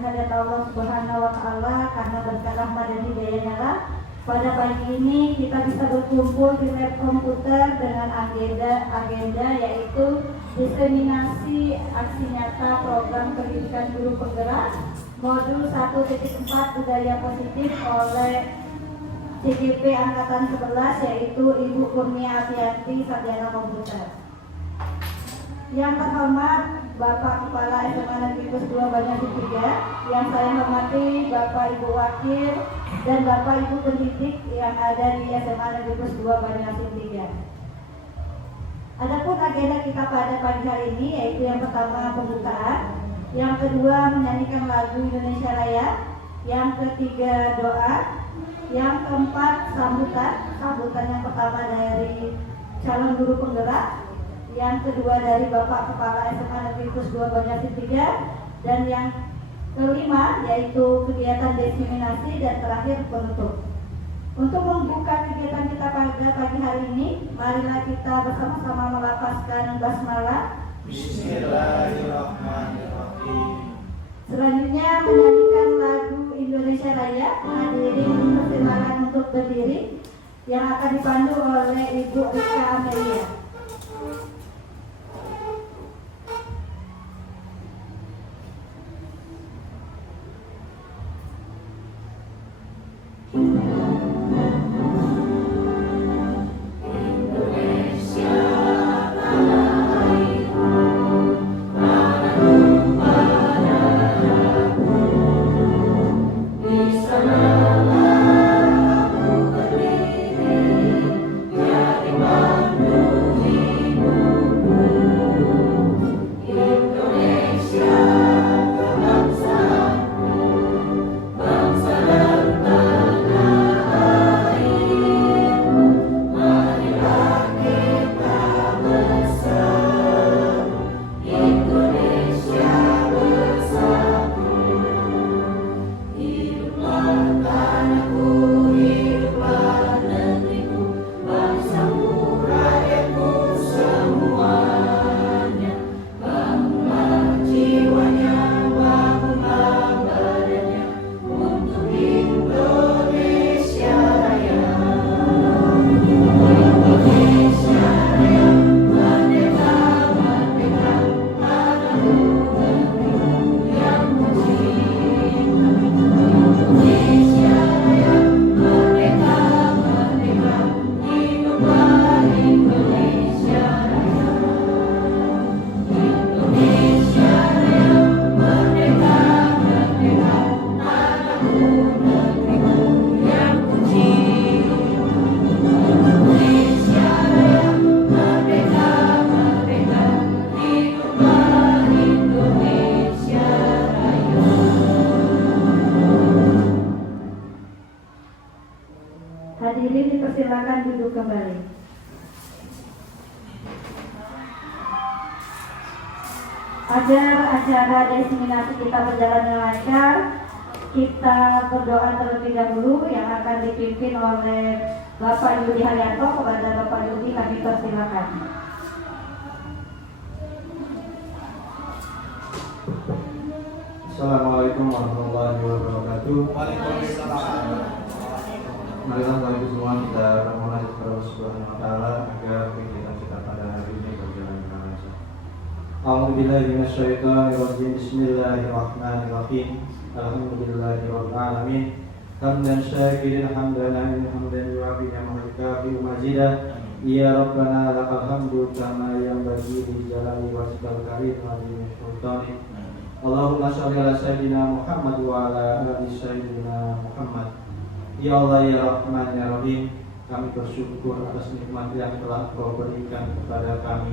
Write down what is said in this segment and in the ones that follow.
kehadirat Allah Subhanahu wa Ta'ala, karena berkat rahmat dan hidayahnya lah pada pagi ini kita bisa berkumpul di lab komputer dengan agenda yaitu diseminasi aksi nyata program pendidikan guru penggerak modul 1.4 budaya positif oleh CGP Angkatan 11, yaitu Ibu Kurnia Afianti, Sarjana Komputer. Yang terhormat Bapak Kepala SMA Negeri Plus 2 Banyuasin 3, yang saya hormati Bapak Ibu Wakil dan Bapak Ibu pendidik yang ada di SMA Negeri Plus 2 Banyuasin 3. Adapun agenda kita pada pagi hari ini yaitu yang pertama pembukaan, yang kedua menyanyikan lagu Indonesia Raya, yang ketiga doa, yang keempat sambutan yang pertama dari calon guru penggerak, yang kedua dari Bapak Kepala SMA Negeri Plus 2 Banyuasin 3, dan yang kelima yaitu kegiatan diseminasi, dan terakhir penutup. Untuk membuka kegiatan kita pada pagi hari ini, marilah kita bersama-sama melafazkan basmalah. Bismillahirrahmanirrahim. Selanjutnya menyanyikan lagu Indonesia Raya. Hadirin persilakan untuk berdiri, yang akan dipandu oleh Ibu Rika Amelia. Hadirin dipersilakan duduk kembali. Agar acara diseminasi kita berjalan dengan lancar, kita berdoa terlebih dahulu yang akan dipimpin oleh Bapak Yudi Haryanto. Kepada Bapak Yudi kami persilakan. Assalamualaikum warahmatullahi wabarakatuh. Waalaikumsalam. Marilah Bapak Ibu semua kita bermohon kepada Allah Subhanahu wa Ta'ala agar kegiatan kita pada hari ini berjalan dengan lancar. A'udzubillahi minasyaitonir rajim. Bismillahirrahmanirrahim. Alhamdulillahirabbil alamin. Hamdan syakirin hamdan yu'afi ni'mal kafi majidah. Ya Rabbana lakal hamdu kama yanbaghi li jalali wajhikal karim wa li sultanik. Allahumma shalli ala sayyidina Muhammad wa ala ali sayyidina Muhammad. Ya Allah ya Rahman ya Rahim, kami bersyukur atas nikmat yang telah Kau berikan kepada kami,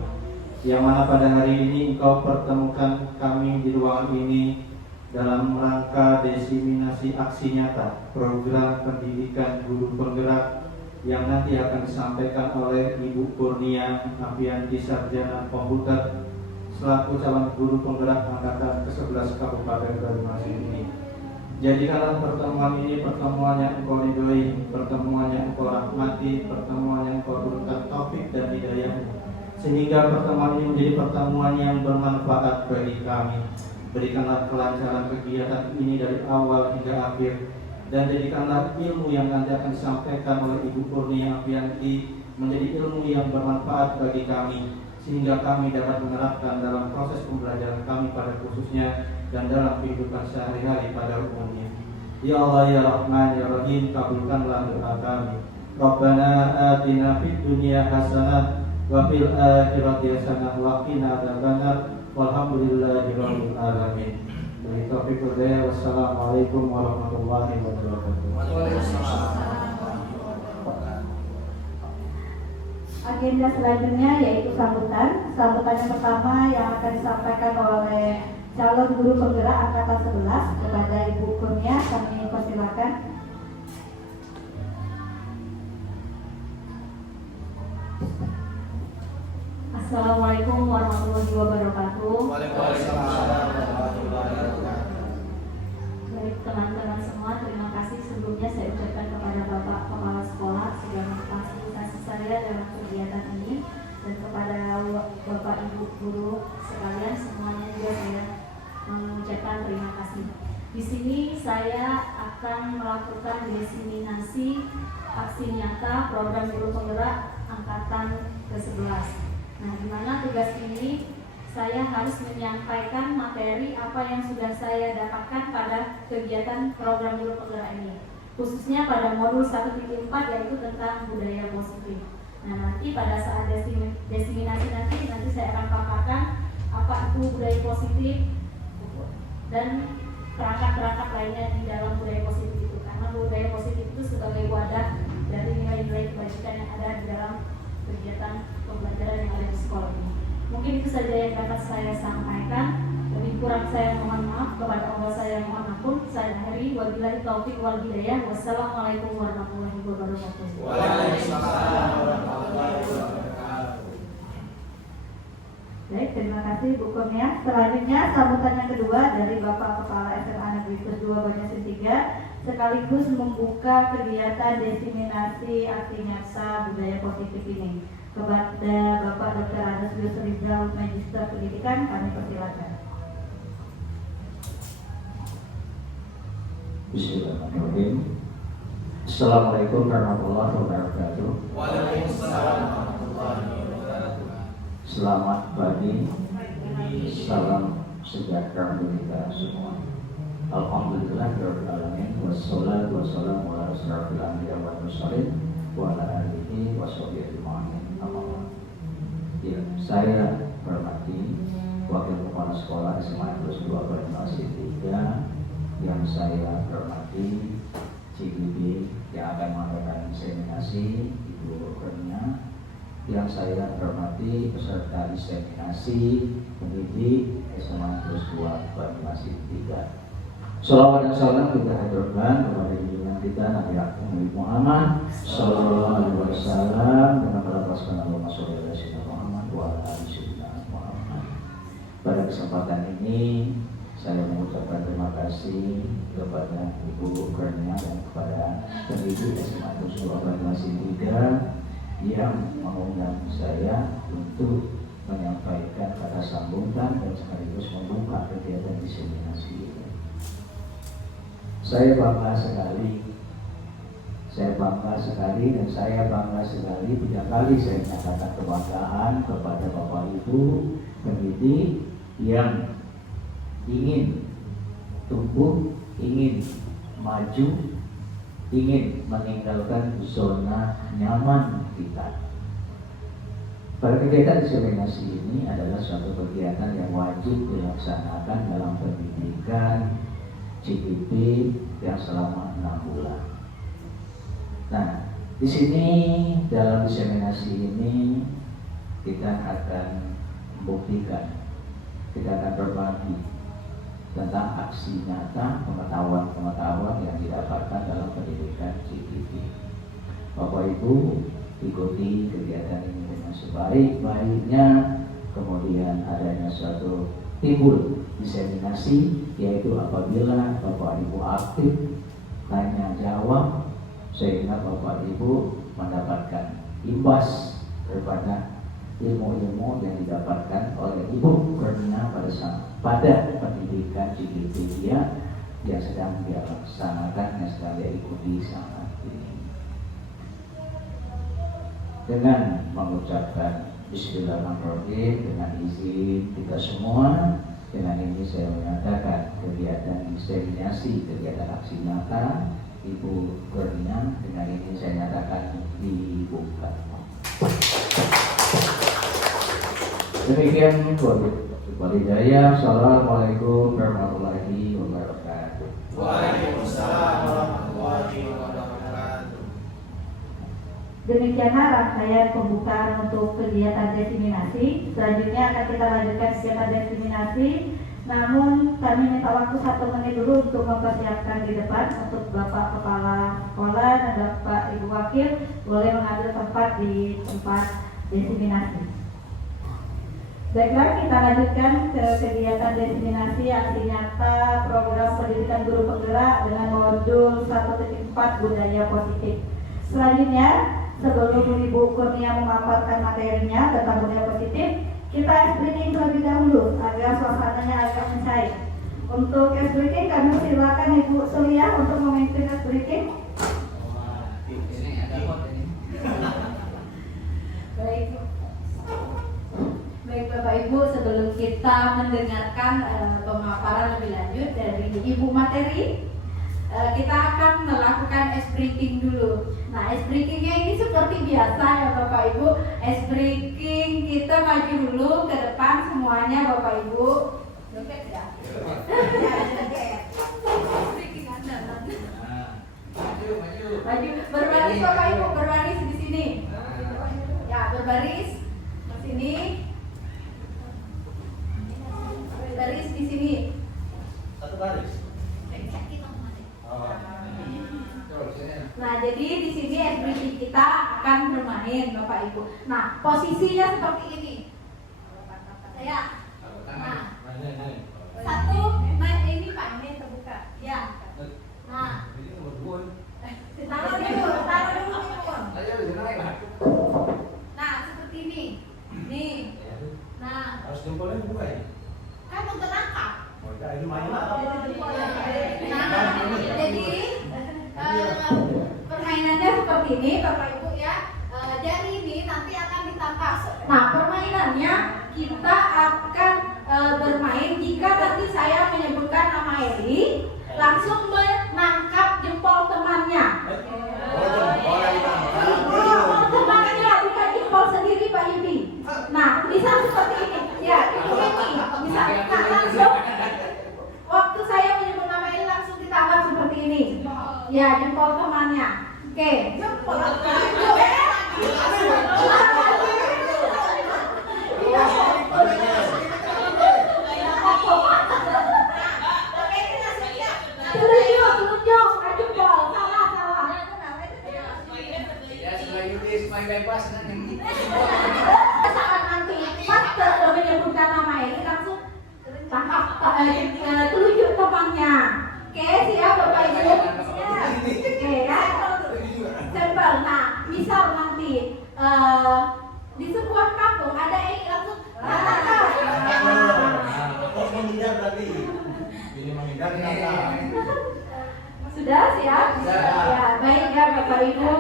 yang mana pada hari ini Engkau pertemukan kami di ruangan ini dalam rangka diseminasi aksi nyata program pendidikan guru penggerak yang nanti akan disampaikan oleh Ibu Kurnia Afianti, Sarjana Komputer, selaku calon guru penggerak angkatan ke-11 Kabupaten Banyuasin ini. Jadikanlah pertemuan ini pertemuan yang Engkau ridhoi, pertemuan yang Engkau rahmati, pertemuan yang Engkau turunkan taufik dan hidayah, sehingga pertemuan ini menjadi pertemuan yang bermanfaat bagi kami. Berikanlah kelancaran kegiatan ini dari awal hingga akhir, dan jadikanlah ilmu yang nanti akan disampaikan oleh Ibu Kurnia Aprianti menjadi ilmu yang bermanfaat bagi kami, sehingga kami dapat menerapkan dalam proses pembelajaran kami pada khususnya dan dalam kehidupan sehari-hari pada umumnya. Ya Allah ya Rahman ya Rahim, kabulkanlah doa kami. Rabbana atina fid dunya hasanah wa fil akhirati hasanah wa qina adzabannar. Walhamdulillahi rabbil alamin. Wassalamualaikum warahmatullahi wabarakatuh. Agenda selanjutnya yaitu sambutan. Sambutan yang pertama yang akan disampaikan oleh calon guru penggerak angkatan 11 kepada Ibu Kurnia, kami persilakan. Assalamualaikum warahmatullahi wabarakatuh. Waalaikumsalam warahmatullahi wabarakatuh. Baik teman-teman semua, terima kasih sebelumnya saya ucapkan kepada Bapak Kepala Sekolah sudah memfasilitasi saya dalam kegiatan ini, dan kepada Bapak Ibu guru sekalian semuanya juga saya mengucapkan terima kasih. Di sini saya akan melakukan diseminasi aksi nyata program guru penggerak angkatan ke-11. Nah, di mana tugas ini saya harus menyampaikan materi apa yang sudah saya dapatkan pada kegiatan program guru penggerak ini, khususnya pada modul 1.4 yaitu tentang budaya positif. Nah, nanti pada saat diseminasi nanti saya akan paparkan apa itu budaya positif dan perangkat-perangkat lainnya di dalam budaya positif itu, karena budaya positif itu sebagai wadah dari nilai-nilai kebajikan yang ada di dalam kegiatan pembelajaran yang ada di sekolah ini. Mungkin itu saja yang dapat saya sampaikan. Lebih kurang saya mohon maaf, kepada Allah saya mohon ampun. Saya akhiri, wabillahi taufik wal hidayah. Wassalamualaikum warahmatullahi wabarakatuh. Waalaikumsalam warahmatullahi wabarakatuh. Baik, terima kasih Bu Kurnia. Selanjutnya sambutan yang kedua dari Bapak Kepala SMA Negeri 2 Banjarmasin 3 sekaligus membuka kegiatan diseminasi aksi nyata budaya positif ini. Kepada Bapak Dr. Andes Rizal, Magister Pendidikan, kami persilakan. Bismillahirrahmanirrahim. Assalamualaikum warahmatullahi wabarakatuh. Waalaikumsalam warahmatullahi wabarakatuh. Selamat pagi. Salam sejahtera untuk kita semua. Alhamdulillahirabbil alamin, wassalatu wassalamu ala asyrofil anbiya'i wal mursalin wa ala alihi washabihi ajma'in. Ya, saya hormati Wakil Kepala Sekolah SMA Negeri 2 Banjarmasin 3, yang saya hormati CGB yang akan mengadakan diseminasi, Ibu Kurnia, yang saya hormati peserta diseminasi pendidik SMA Negeri 2 Banjarmasin 3. Salawat dan salam kita haturkan kepada junjungan kita Nabi Muhammad Sallallahu Alaihi Wasallam dengan melapaskan Allahumma sholli ala sayyidina Muhammad wa ala ali sayyidina Muhammad. Pada kesempatan ini saya mengucapkan terima kasih kepada Ibu Kurnia dan kepada pendidik SMA Negeri 2 Banjarmasin 3 yang mengundang saya untuk menyampaikan kata sambutan dan sekaligus membuka kegiatan diseminasi ini. Saya bangga sekali dan saya bangga sekali tiga kali saya menyatakan kebanggaan kepada Bapak Ibu pendidik yang ingin tumbuh, ingin maju, ingin meninggalkan zona nyaman kita. Pada kegiatan diseminasi ini adalah suatu kegiatan yang wajib dilaksanakan dalam pendidikan CGP yang selama 6 bulan. Nah, di sini dalam diseminasi ini kita akan membuktikan, kita akan berbagi tentang aksi nyata pengetahuan-pengetahuan yang didapatkan dalam pendidikan CGP. Bapak Ibu ikuti kegiatan ini dengan sebaik-baiknya, kemudian adanya suatu timbul diseminasi, yaitu apabila Bapak Ibu aktif tanya jawab, sehingga Bapak Ibu mendapatkan imbas daripada ilmu-ilmu yang didapatkan oleh Ibu Kurnia pada pendidikan GGP dia yang sedang dia laksanakan, yang sedang dia ikuti saat ini. Dengan mengucapkan Bismillahirrahmanirrahim, dengan izin kita semua, dengan ini saya menyatakan kegiatan diseminasi, kegiatan aksi nyata Ibu Kurnia, dengan ini saya nyatakan dibuka. Demikian Walidaya. Assalamualaikum warahmatullahi wabarakatuh. Waalaikumsalam warahmatullahi wabarakatuh. Demikianlah rangkaian pembukaan untuk kegiatan diseminasi. Selanjutnya akan kita lanjutkan kegiatan diseminasi. Namun kami minta waktu 1 menit dulu untuk mempersiapkan di depan untuk Bapak Kepala Sekolah dan Bapak Ibu Wakil boleh mengambil tempat di tempat diseminasi. Baiklah, kita lanjutkan ke kegiatan diseminasi aksi nyata program pendidikan guru penggerak dengan modul 1.4 budaya positif. Selanjutnya, sebelum Ibu Kurnia memaparkan materinya tentang budaya positif, kita explaining terlebih dahulu agar suasananya agak mencair. Untuk explaining kami silakan Ibu Sulia untuk memimpin explaining. Baik Bapak Ibu, sebelum kita mendengarkan pemaparan lebih lanjut dari Ibu materi, kita akan melakukan ice breaking dulu. Nah, ice breakingnya ini seperti biasa ya Bapak Ibu. Ice breaking kita maju dulu ke depan semuanya Bapak Ibu. Dompet ya? Maju, berbaris Bapak Ibu, berbaris di sini. Ya, berbaris di sini. Berbaris di sini. Satu baris. Nah, jadi di sini SBC kita akan bermain Bapak Ibu. Nah, posisinya seperti ini. Ya. Nah, satu, nah ini Pak, ini terbuka. Ya. Nah, taruh dulu. Nah, seperti ini. Nih. Nah, Harus jempolnya buka ya? kan untuk nangkap. Oh, enggak, ini main lah. Nah, jadi permainannya seperti ini Bapak Ibu ya. Jari ini nanti akan ditangkap. Nah, permainannya kita akan bermain jika nanti saya menyebutkan nama Eli, langsung menangkap jempol temannya. Temannya bukan jempol sendiri Pak Yudi. Nah, bisa seperti ini. Ya, ini bisa. Nah, langsung waktu saya menyebut nama Eli langsung ditangkap seperti ini. Ya, jempol temannya. Oke, jempol. Telunjuk, jempol. Salah. Ya, semain bebas nanti. Saat nanti pas menyebutkan nama ini langsung tangkap telunjuk temannya. Oke, siap Bapak Ibu. Oke ya. Sampel. Nah, misal nanti di sebuah kampung ada ini langsung tangkap. Oh, menghindar berarti. Ini menghindar kata. Sudah siap? Ya, baik ya Bapak Ibu.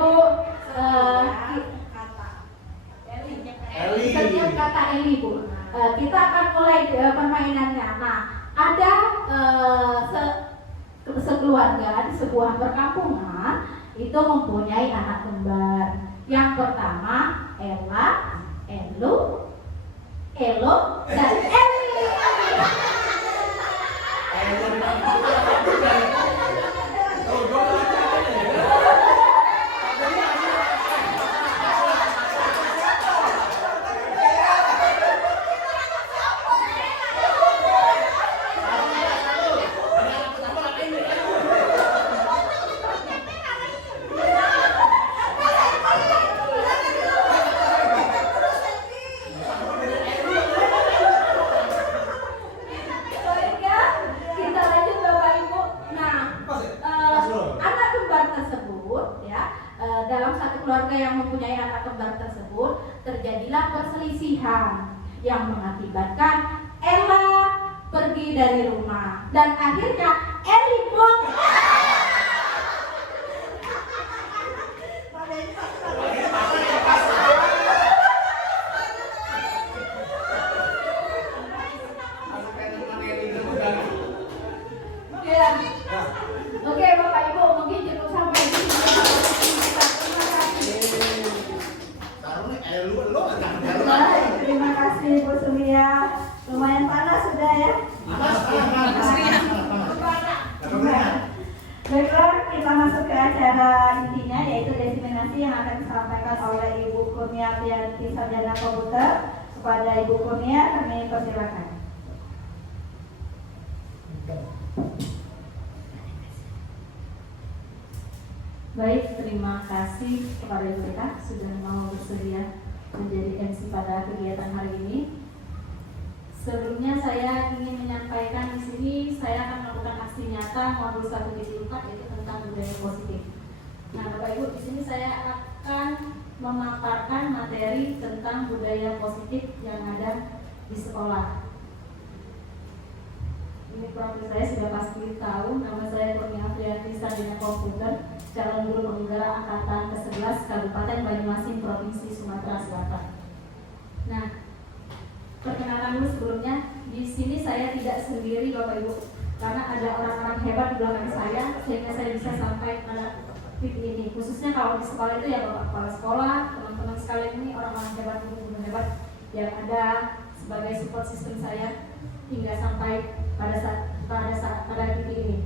Setiap kata Eli Bu. Kita akan mulai permainannya. Nah, ada sekeluarga di sebuah perkampungan itu mempunyai anak kembar. Yang pertama Ella, Elo, dan Eli. Kita lanjut Bapak Ibu. Nah, anak kembar tersebut ya, dalam satu keluarga yang mempunyai anak kembar tersebut terjadilah perselisihan yang mengakibatkan Ella pergi dari rumah. Dan akhirnya Eli buat ya. Oke Bapak Ibu, mungkin cukup sampai di sini. Terima kasih. Baik, terima kasih Bu Surya. Lumayan panas sudah ya. Baiklah, kita masuk ke acara intinya, yaitu desiminasi yang akan disampaikan oleh Ibu Kurnia Pianti Sarjana Komputer. Kepada Ibu Kurnia, kami persilakan. Baik, terima kasih kepada Ibu Rita sudah mau bersedia menjadi MC pada kegiatan hari ini. Sebelumnya saya ingin menyampaikan di sini saya akan melakukan aksi nyata modul 1.4 yaitu tentang budaya positif. Nah, Bapak Ibu, di sini saya akan memaparkan materi tentang budaya positif yang ada di sekolah. Ini profil saya sudah pasti tahu, nama saya Kurnia Priyanti Sarjana Komputer, calon guru penggerak angkatan ke-11 Kabupaten Banyumasin, Provinsi Sumatera Selatan. Nah, perkenalan dulu sebelumnya, di sini saya tidak sendiri Bapak Ibu, karena ada orang-orang hebat di belakang saya, sehingga saya bisa sampai pada titik ini. Khususnya kalau di sekolah itu ya Bapak Kepala Sekolah, teman-teman sekalian ini orang-orang hebat, guru-guru hebat yang ada sebagai support system saya hingga sampai pada titik ini.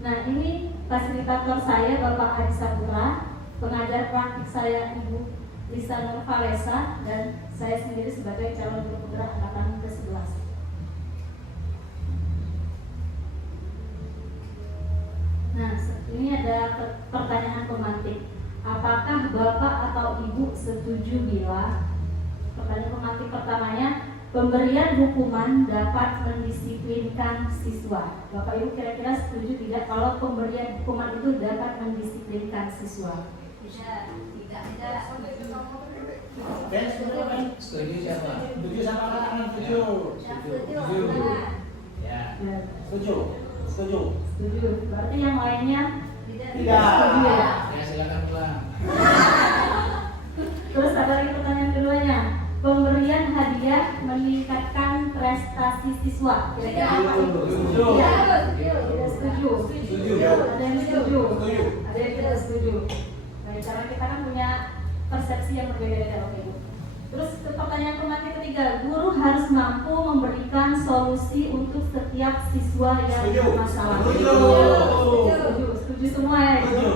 Nah, ini fasilitator saya Bapak Adi Saputra, pengajar praktik saya Ibu Lisa Nurvalesa, dan saya sendiri sebagai calon guru penggerak angkatan ke-11. Nah, ini ada pertanyaan pemantik. Apakah Bapak atau Ibu setuju bila pertanyaan pemantik pertamanya, pemberian hukuman dapat mendisiplinkan siswa? Bapak Ibu kira-kira setuju tidak kalau pemberian hukuman itu dapat mendisiplinkan siswa? Tidak. Setuju siapa? Setuju sama anak-anak, setuju. Ya. Ya, Setuju. setuju. Berarti yang lainnya Tidak. setuju ya? Ya, silakan pulang. Terus ada lagi pertanyaan keduanya. Pemberian hadiah meningkatkan prestasi siswa. Kira-kira apa itu? Setuju. Ya, tidak setuju. Setuju. Ada yang setuju. Setuju. Ada yang tidak setuju. Baik, karena kita kan punya persepsi yang berbeda-beda, Bapak Ibu. Terus pertanyaan pemantik ketiga, guru harus mampu memberikan solusi untuk setiap siswa yang Setuju. bermasalah. Setuju. Setuju semua ya Ibu. Setuju.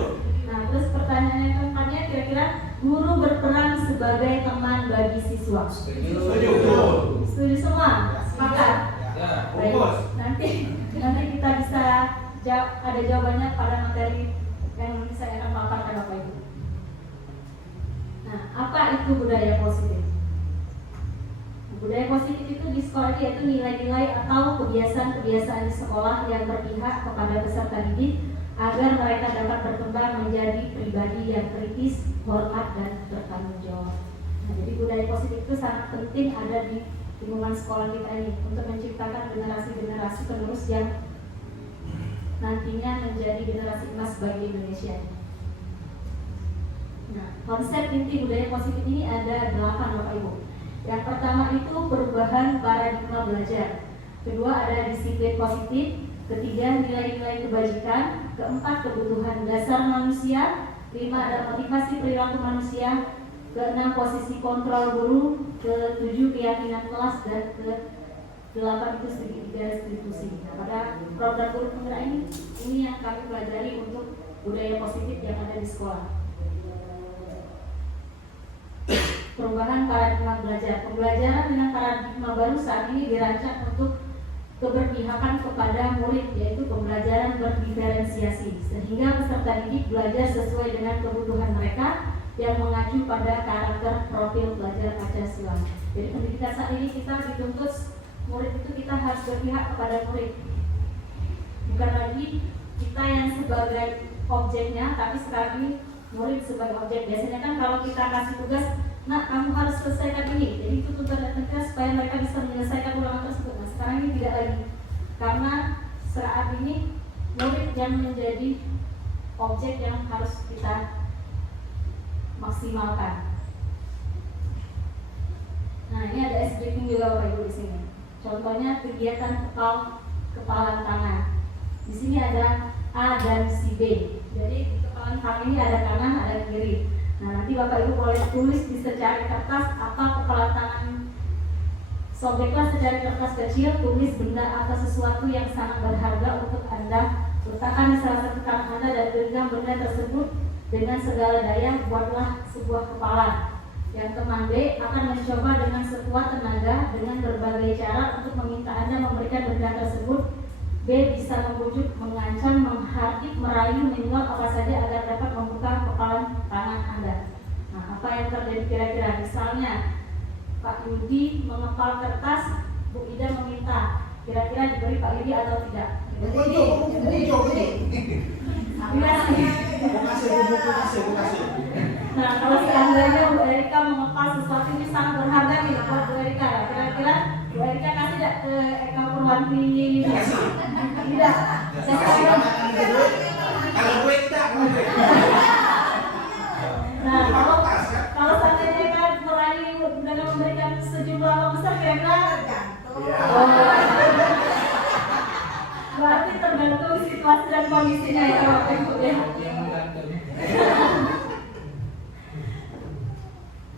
Nah, terus pertanyaan yang keempatnya, kira-kira guru berperan sebagai teman bagi siswa. Setuju. Setuju semua? Sepakat? Ya. Baik, Fokus. nanti kita bisa ada jawabannya pada materi yang saya akan paparkan Bapak Ibu. Nah, apa itu budaya positif? Budaya positif itu di sekolah yaitu nilai-nilai atau kebiasaan-kebiasaan di sekolah yang berpihak kepada peserta didik agar mereka dapat berkembang menjadi pribadi yang kritis, hormat, dan bertanggung jawab. Nah, jadi budaya positif itu sangat penting ada di lingkungan sekolah kita ini untuk menciptakan generasi-generasi penerus yang nantinya menjadi generasi emas bagi Indonesia. Nah, konsep inti budaya positif ini ada 8 Bapak Ibu. Yang pertama itu perubahan paradigma belajar. Kedua ada disiplin positif. Ketiga nilai-nilai kebajikan. Keempat kebutuhan dasar manusia. 5 ada motivasi perilaku manusia. Ke-6 posisi kontrol guru. Ke-7 keyakinan kelas, dan ke-8 itu segitiga restitusi. Nah, pada program guru penggerak ini yang kami pelajari untuk budaya positif yang ada di sekolah. Perubahan paradigma belajar. Pembelajaran dengan paradigma baru saat ini dirancang untuk keberpihakan kepada murid, yaitu pembelajaran berdiferensiasi, sehingga peserta didik belajar sesuai dengan kebutuhan mereka yang mengacu pada karakter profil pelajar Pancasila. Jadi pendidikan saat ini kita dituntut murid itu kita harus berpihak kepada murid, bukan lagi kita yang sebagai objeknya, tapi sekarang ini murid sebagai objek. Biasanya kan kalau kita kasih tugas, nah kamu harus selesaikan ini, jadi itu tuntutan dan tegas supaya mereka bisa menyelesaikan ulangan tersebut. Nah sekarang ini tidak lagi, karena saat ini murid yang menjadi objek yang harus kita maksimalkan. Nah, ini ada SBP juga Bapak Ibu di sini. Contohnya kegiatan kepalan tangan. Di sini ada A dan si B. Jadi di kepalan tangan ini ada kanan, ada kiri. Nah, nanti Bapak Ibu boleh tulis di secari kertas apa kepalan tangan. Sobeklah secari kertas kecil, tulis benda atau sesuatu yang sangat berharga untuk Anda. Letakkan di salah satu tangan Anda dan genggam benda tersebut dengan segala daya. Buatlah sebuah kepalan. Yang teman B akan mencoba dengan sekuat tenaga dengan berbagai cara untuk meminta Anda memberikan benda tersebut. B bisa membujuk, mengancam, menghardik, merayu, menyuap apa saja agar dapat membuka kepalan tangan Anda. Nah, apa yang terjadi kira-kira? Misalnya Pak Yudi mengepal kertas, Bu Ida meminta, kira-kira diberi Pak Yudi atau tidak? Nah, kalau seandainya Bu Erika mengepal sesuatu ini sangat berharga nih buat Bu Erika, kira-kira Bu Erika kasih tidak ke Eka Purwanti? Tidak. Kalau gue tidak. Nah, kalau seandainya Eka merayu dengan memberikan sejumlah uang besar, kira-kira? Berarti tergantung situasi dan kondisinya ya Bapak Ibu ya.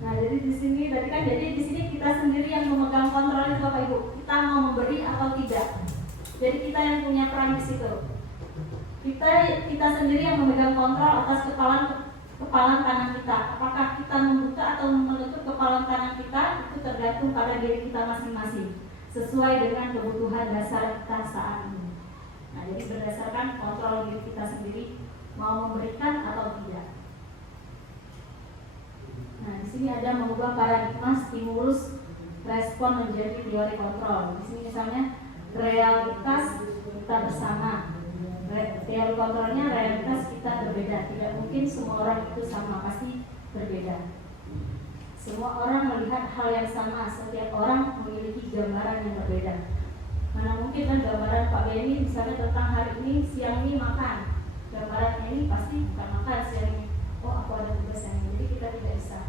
Nah, jadi di sini tadi kan jadi di sini kita sendiri yang memegang kontrol itu Bapak Ibu. Kita mau memberi atau tidak. Jadi kita yang punya peran di situ. Kita sendiri yang memegang kontrol atas kepalan tangan kita. Apakah kita membuka atau menutup kepalan tangan kita itu tergantung pada diri kita masing-masing. Sesuai dengan kebutuhan dasar kita saat ini. Nah, jadi berdasarkan kontrol diri kita sendiri mau memberikan atau tidak. Nah, di sini ada mengubah paradigma stimulus respon menjadi teori kontrol. Di sini misalnya realitas kita bersama. Teori kontrolnya realitas kita berbeda. Tidak mungkin semua orang itu sama, pasti berbeda. Semua orang melihat hal yang sama. Setiap orang memiliki gambaran yang berbeda. Mana mungkin kan gambaran Pak Benny misalnya tentang hari ini siang ini makan. Gambarannya ini pasti bukan makan siang ini. Oh, aku ada tugas yang ini, jadi kita tidak bisa.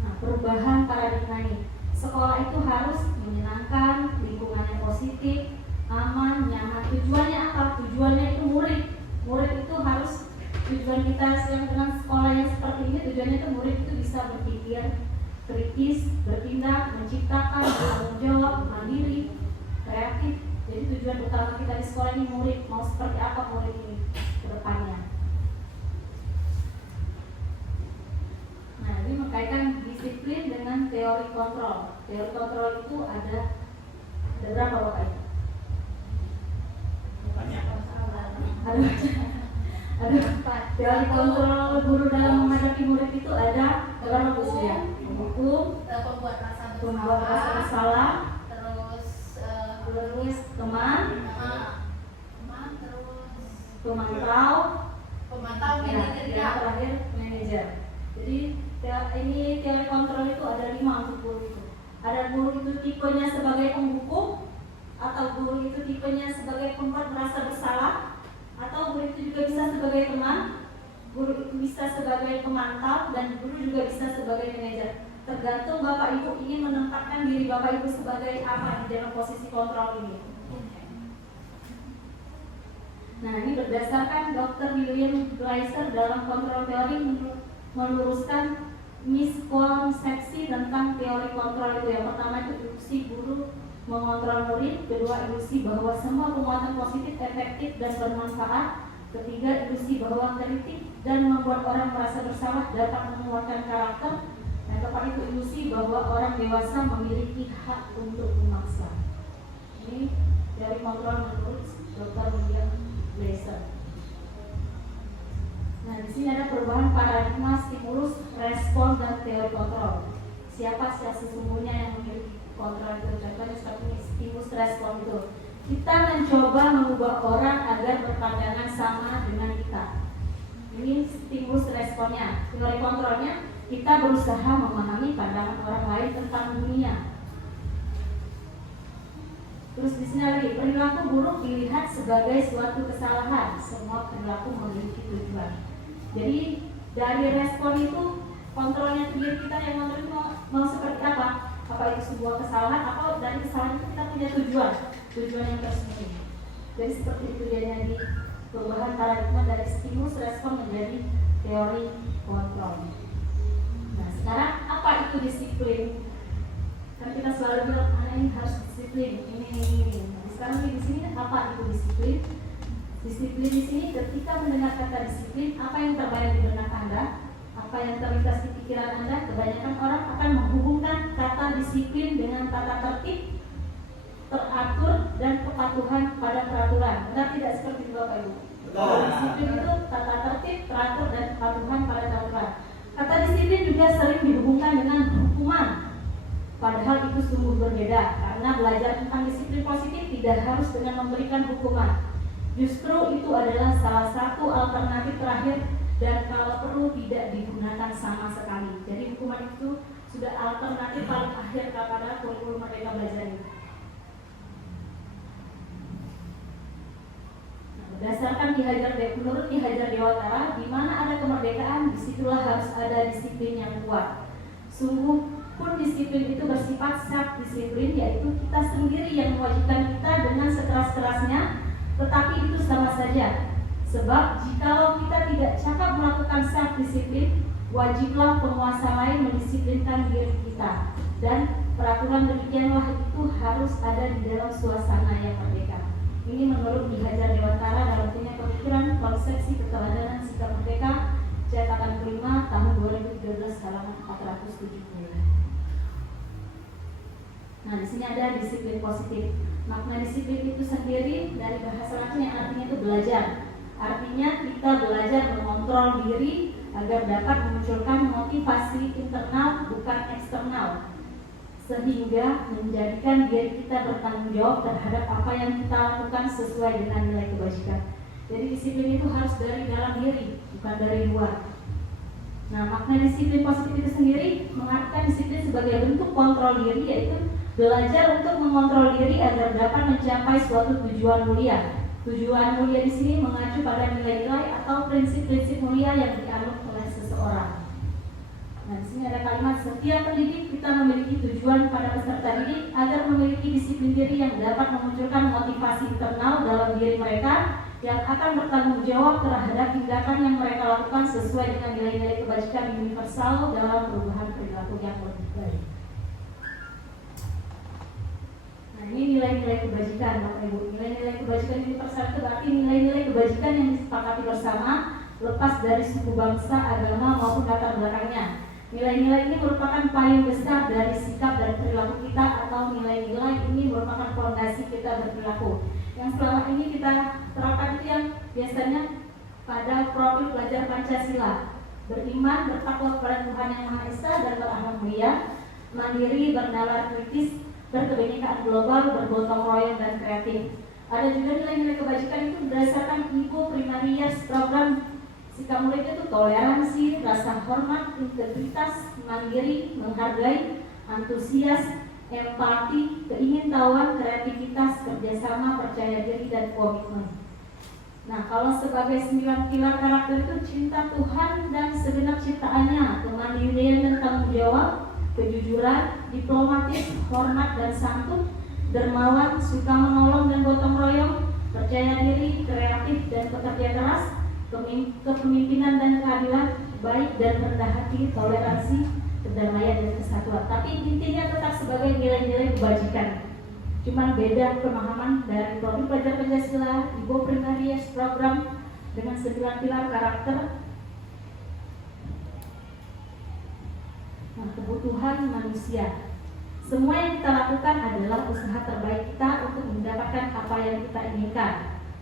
Nah, perubahan paradigma ini. Sekolah itu harus menyenangkan, lingkungannya positif, aman, nyaman. Tujuannya apa? Tujuannya itu murid. Murid itu harus, tujuan kita yang dengan sekolah yang seperti ini, tujuannya itu murid itu bisa berpikir kritis, bertindak, menciptakan, bertanggung jawab, mandiri, kreatif. Jadi tujuan utama kita di sekolah ini murid, mau seperti apa murid ini ke depannya. Nah, ini mengkaitkan disiplin dengan teori kontrol. Teori kontrol itu ada berapa Bapak Ibu? Banyak. Ada teori kontrol guru dalam menghadapi murid itu ada berapa Bu ya? Hukum, Pembuat rasa bersalah, terus teman, pemantau, pemantau yang manajer. terakhir manajer. Jadi ini teori kontrol itu ada 5 untuk guru itu. Ada guru itu tipenya sebagai penghukum, atau guru itu tipenya sebagai pembuat merasa bersalah, atau guru itu juga bisa sebagai teman, guru itu bisa sebagai pemantau, dan guru juga bisa sebagai manajer. Tergantung Bapak Ibu ingin menempatkan diri Bapak Ibu sebagai apa di dalam posisi kontrol ini. Nah, ini berdasarkan Dr. William Gleiser dalam kontrol teori meluruskan miskonsepsi tentang teori kontrol itu. Yang pertama itu ilusi guru mengontrol murid, kedua ilusi bahwa semua penguatan positif efektif dan bermanfaat, ketiga ilusi bahwa kritik dan membuat orang merasa bersalah dapat menguatkan karakter, dan keempat itu ilusi bahwa orang dewasa memiliki hak untuk memaksa. Ini dari kontrol menurut Dr. William Gleiser. Nah, di sini ada perubahan paradigma stimulus, respon, dan teori kontrol. Siapa sih sesungguhnya yang memiliki kontrol itu? Contohnya seperti stimulus respon itu. Kita mencoba mengubah orang agar berpandangan sama dengan kita. Ini stimulus responnya. Teori kontrolnya, kita berusaha memahami pandangan orang lain tentang dunia. Terus di sini lagi, perilaku buruk dilihat sebagai suatu kesalahan. Semua perilaku memiliki tujuan. Jadi dari respon itu, kontrolnya diri kita yang kontrol itu mau seperti apa? Apa itu sebuah kesalahan? Atau dari kesalahan itu kita punya tujuan yang tersembunyi. Jadi seperti itu dia di perubahan paradigma dari stimulus respon menjadi teori kontrol. Nah sekarang apa itu disiplin? Kan kita selalu bilang anak ini harus disiplin, ini. Nah, sekarang di sini apa itu disiplin? Disiplin di sini ketika mendengar kata disiplin, apa yang terbayang di benak Anda? Apa yang terlintas di pikiran Anda? Kebanyakan orang akan menghubungkan kata disiplin dengan tata tertib, teratur, dan kepatuhan pada peraturan. Benar tidak seperti itu Bapak Ibu? Disiplin itu tata tertib, teratur, dan kepatuhan pada peraturan. Kata disiplin juga sering dihubungkan dengan hukuman. Padahal itu sungguh berbeda, karena belajar tentang disiplin positif tidak harus dengan memberikan hukuman. Justru itu adalah salah satu alternatif terakhir dan kalau perlu tidak digunakan sama sekali. Jadi hukuman itu sudah alternatif paling akhir kepada kurikulum Merdeka Belajar ini. Nah, berdasarkan menurut Ki Hajar Dewantara, di mana ada kemerdekaan, disitulah harus ada disiplin yang kuat. Sungguh pun disiplin itu bersifat self disiplin, yaitu kita sendiri yang mewajibkan kita dengan sekeras-kerasnya, tetapi itu sama saja. Sebab jikalau kita tidak cakap melakukan self disiplin, wajiblah penguasa lain mendisiplinkan diri kita, dan peraturan demikianlah itu harus ada di dalam suasana yang merdeka. Ini menurut Ki Hajar Dewantara dalam punya pemikiran konsepsi keteladanan sikap merdeka cetakan kelima tahun 2013 halaman 470. Nah, di sini ada disiplin positif. Makna disiplin itu sendiri dari bahasa Latin yang artinya itu belajar. Artinya kita belajar mengontrol diri agar dapat memunculkan motivasi internal bukan eksternal, sehingga menjadikan diri kita bertanggung jawab terhadap apa yang kita lakukan sesuai dengan nilai kebajikan. Jadi disiplin itu harus dari dalam diri, bukan dari luar. Nah, makna disiplin positif itu sendiri mengartikan disiplin sebagai bentuk kontrol diri, yaitu belajar untuk mengontrol diri agar dapat mencapai suatu tujuan mulia. Tujuan mulia di sini mengacu pada nilai-nilai atau prinsip-prinsip mulia yang dianut oleh seseorang. Nah, di sini ada kalimat, setiap pendidik kita memiliki tujuan pada peserta didik agar memiliki disiplin diri yang dapat memunculkan motivasi internal dalam diri mereka yang akan bertanggung jawab terhadap tindakan yang mereka lakukan sesuai dengan nilai-nilai kebajikan universal dalam perubahan perilaku yang lebih baik. Nah, ini nilai-nilai kebajikan, Bapak Ibu. Nilai-nilai kebajikan universal itu berarti nilai-nilai kebajikan yang disepakati bersama, lepas dari suku bangsa, agama maupun latar belakangnya. Nilai-nilai ini merupakan payung besar dari sikap dan perilaku kita, atau nilai-nilai ini merupakan fondasi kita berperilaku. Yang selama ini kita terapkan itu yang biasanya pada profil belajar Pancasila: beriman, bertakwa kepada Tuhan Yang Maha Esa dan berakhlak mulia, mandiri, bernalar kritis, berkebinekaan global, bergotong royong dan kreatif. Ada juga nilai-nilai kebajikan itu berdasarkan Ibu Primarias program sikap mulia itu toleransi, rasa hormat, integritas, mandiri, menghargai, antusias, empati, keingintahuan, kreativitas, kerjasama, percaya diri, dan komitmen. Nah, kalau sebagai 9 pilar karakter itu cinta Tuhan dan segenap ciptaannya, kemandirian dan tanggung jawab, kejujuran, diplomatis, hormat dan santun, dermawan, suka menolong dan gotong royong, percaya diri, kreatif dan bekerja keras, kepemimpinan dan keadilan, baik dan rendah hati, toleransi, kedamaian dan kesatuan. Tapi intinya tetap sebagai nilai-nilai kebajikan. Cuma beda pemahaman dari profil pelajar Pancasila, Ibu Primarias program dengan 9 pilar karakter. Nah, kebutuhan manusia. Semua yang kita lakukan adalah usaha terbaik kita untuk mendapatkan apa yang kita inginkan.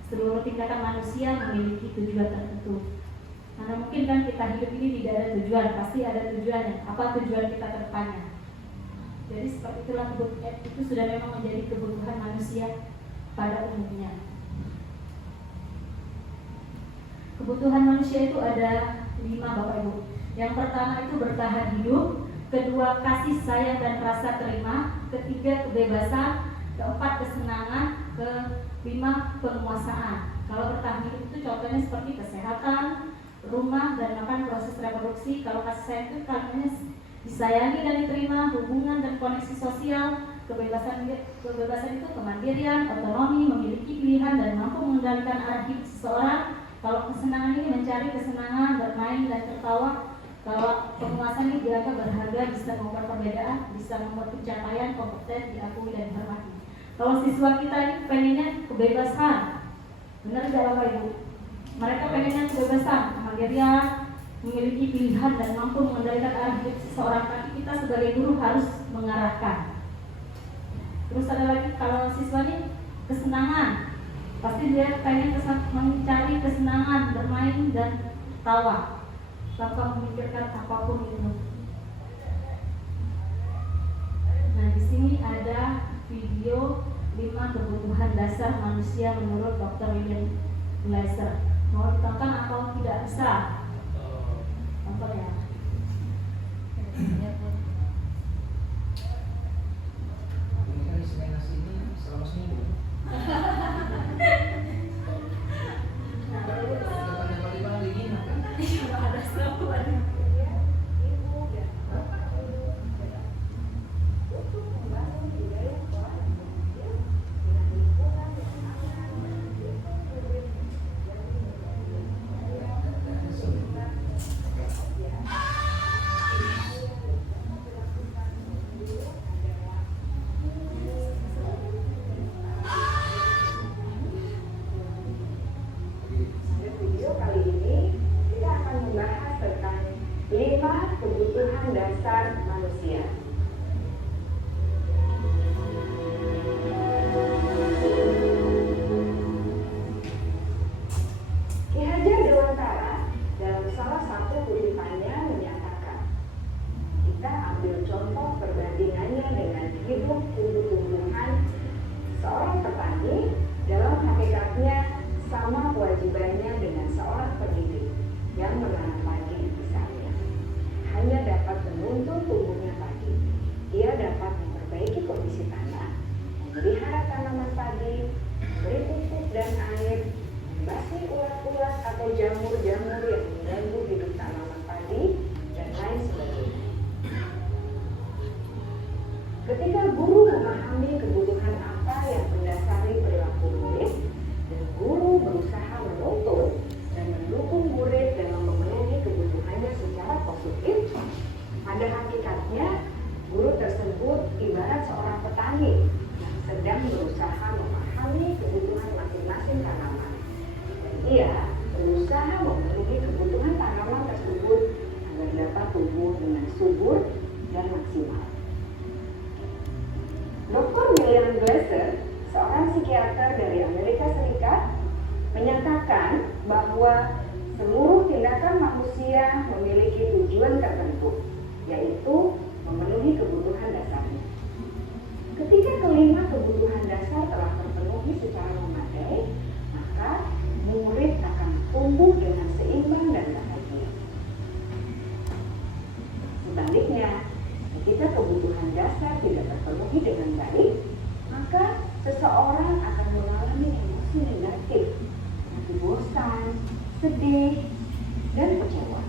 Seluruh tindakan manusia memiliki tujuan tertentu. Mana mungkin kan kita hidup ini tidak ada tujuan, pasti ada tujuannya. Apa tujuan kita ke depannya? Jadi seperti itulah, itu sudah memang menjadi kebutuhan manusia pada umumnya. Kebutuhan manusia itu ada 5, Bapak Ibu. Yang pertama itu bertahan hidup, kedua kasih sayang dan rasa terima, ketiga kebebasan, keempat kesenangan, kelima penguasaan. Kalau bertahan hidup itu contohnya seperti kesehatan, rumah, dan makan, proses reproduksi. Kalau kasih sayang itu kalimatnya disayangi dan diterima, hubungan dan koneksi sosial. Kebebasan itu kemandirian, otonomi, memiliki pilihan, dan mampu mengendalikan arah hidup seseorang. Kalau kesenangan ini mencari kesenangan, bermain dan tertawa. Kalau penguasaan ini dianggap berharga, bisa mengubah perbedaan, bisa membuat pencapaian, kompeten, diakui dan dihormati. Kalau siswa kita ini pengennya kebebasan, benar tidak Bapak Ibu? Mereka pengennya kebebasan, kemandirian, memiliki pilihan dan mampu mengendalikan arah hidup seseorang. Tapi kita sebagai guru harus mengarahkan. Terus ada lagi kalau siswa ini kesenangan, pasti dia pengen mencari kesenangan, bermain dan tawa tanpa memikirkan apapun itu. Nah, di sini ada video 5 kebutuhan dasar manusia menurut Dr. William Glasser. Mau ditonton atau tidak bisa? Tonton ya. Ini kan selain nasi ini selama seminggu. Kapan dingin kan? Ada sebuah. Video kali ini kita akan membahas tentang 5 kebutuhan dasar manusia. Ki Hajar Dewantara dalam salah satu kutipannya menyatakan, kita ambil contoh perbandingannya dengan hidup tumbuh-tumbuhan. Seorang petani dalam hakikatnya sama kewajibannya dengan seorang pendidik yang menanam padi misalnya. Hanya dapat menuntun tumbuhnya padi. Ia dapat memperbaiki kondisi tanah, memelihara tanaman padi, memberi pupuk dan air, membasmi ulat-ulat atau jamur-jamur yang mengganggu hidup tanaman padi, dan lain sebagainya. Ketika guru memahami kebutuhan apa yang mendasari perilaku murid, dan guru berusaha menuntun dan mendukung murid dalam memenuhi kebutuhannya secara positif, pada hakikatnya guru tersebut ibarat seorang petani yang sedang berusaha memahami kebutuhan masing-masing tanaman. Dan ia berusaha memenuhi kebutuhan tanaman tersebut agar dapat tumbuh dengan subur dan maksimal. Dr. William Glasser, seorang psikiater dari Amerika Serikat, menyatakan bahwa seluruh tindakan manusia memiliki tujuan tertentu, yaitu memenuhi kebutuhan dasarnya. Ketika kelima kebutuhan dasar telah terpenuhi secara memadai, maka murid akan tumbuh dengan seimbang dan bahagia. Sebaliknya, ketika kebutuhan dasar tidak terpenuhi dengan baik, maka seseorang akan mengalami emosi negatif, seperti bosan, sedih, dan kecewa.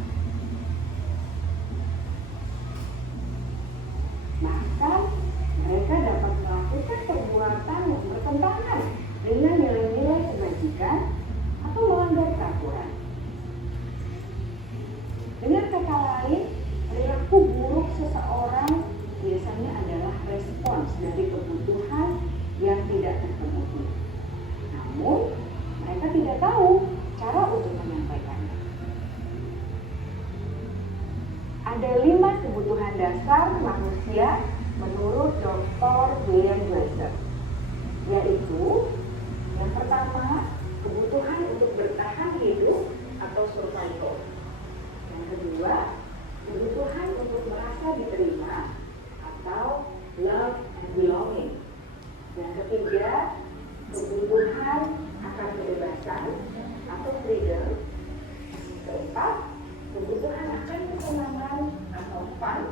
Bahkan mereka dapat melakukan perbuatan yang bertentangan dengan nilai-nilai kebajikan atau melanggar peraturan. Dengan kata lain, perilaku buruk seseorang biasanya adalah respons dari kebutuhan yang tidak terpenuhi. Namun, mereka tidak tahu cara untuk menyampaikannya. Ada 5 kebutuhan dasar manusia menurut Dr. William Glasser, yaitu yang pertama, kebutuhan untuk bertahan hidup atau survival. Yang kedua, kebutuhan untuk merasa diterima atau love and belonging. Yang ketiga, kebutuhan akan kebebasan atau freedom. Keempat, kebutuhan akan kesenangan atau fun.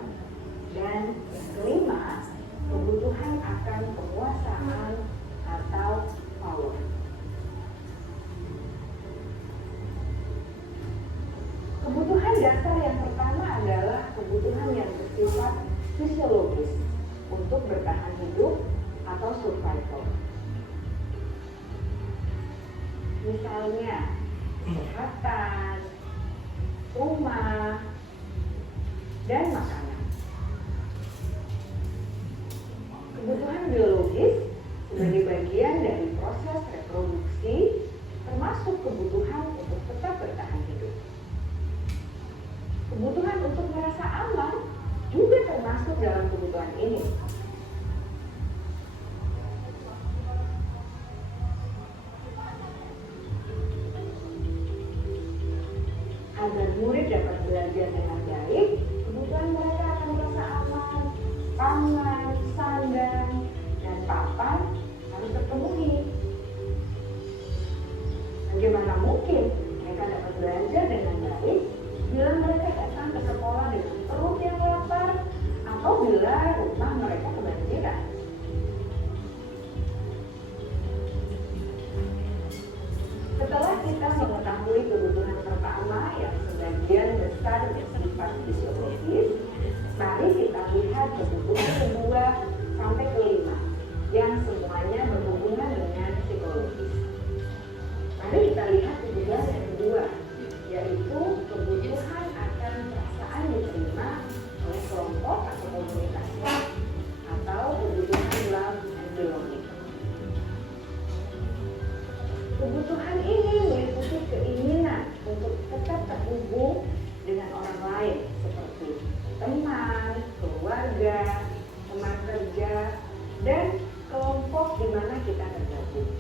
Dan yang kelima, kebutuhan akan penguasaan bertahan hidup atau survival. Misalnya, kesehatan, rumah, dan makanan. Kebutuhan biologis sebagai bagian dari proses reproduksi, termasuk kebutuhan untuk tetap bertahan hidup. Kebutuhan untuk merasa aman juga termasuk dalam kebutuhan ini. Agar murid dapat belajar dengan baik, kebutuhan mereka akan merasa aman, pangan, sandang, dan papan harus terpenuhi. Bagaimana mungkin mereka dapat belajar dengan baik bila mereka datang ke sekolah dengan perut yang lapar atau bila rumah mereka kebanjiran? Setelah kita mengetahui kebutuhan pertama yang sebagian besar bersifat fisiologis, mari kita lihat kebutuhan kedua sampai kelima yang semuanya berhubungan dengan psikologis. Mari kita lihat kebutuhan yang kedua, yaitu kebutuhan akan perasaan diterima oleh kelompok atau komunitasnya, atau kebutuhan love and belonging. Kebutuhan ini meliputi keinginan untuk tetap terhubung dengan orang lain seperti teman, keluarga, teman kerja, dan kelompok di mana kita tergabung.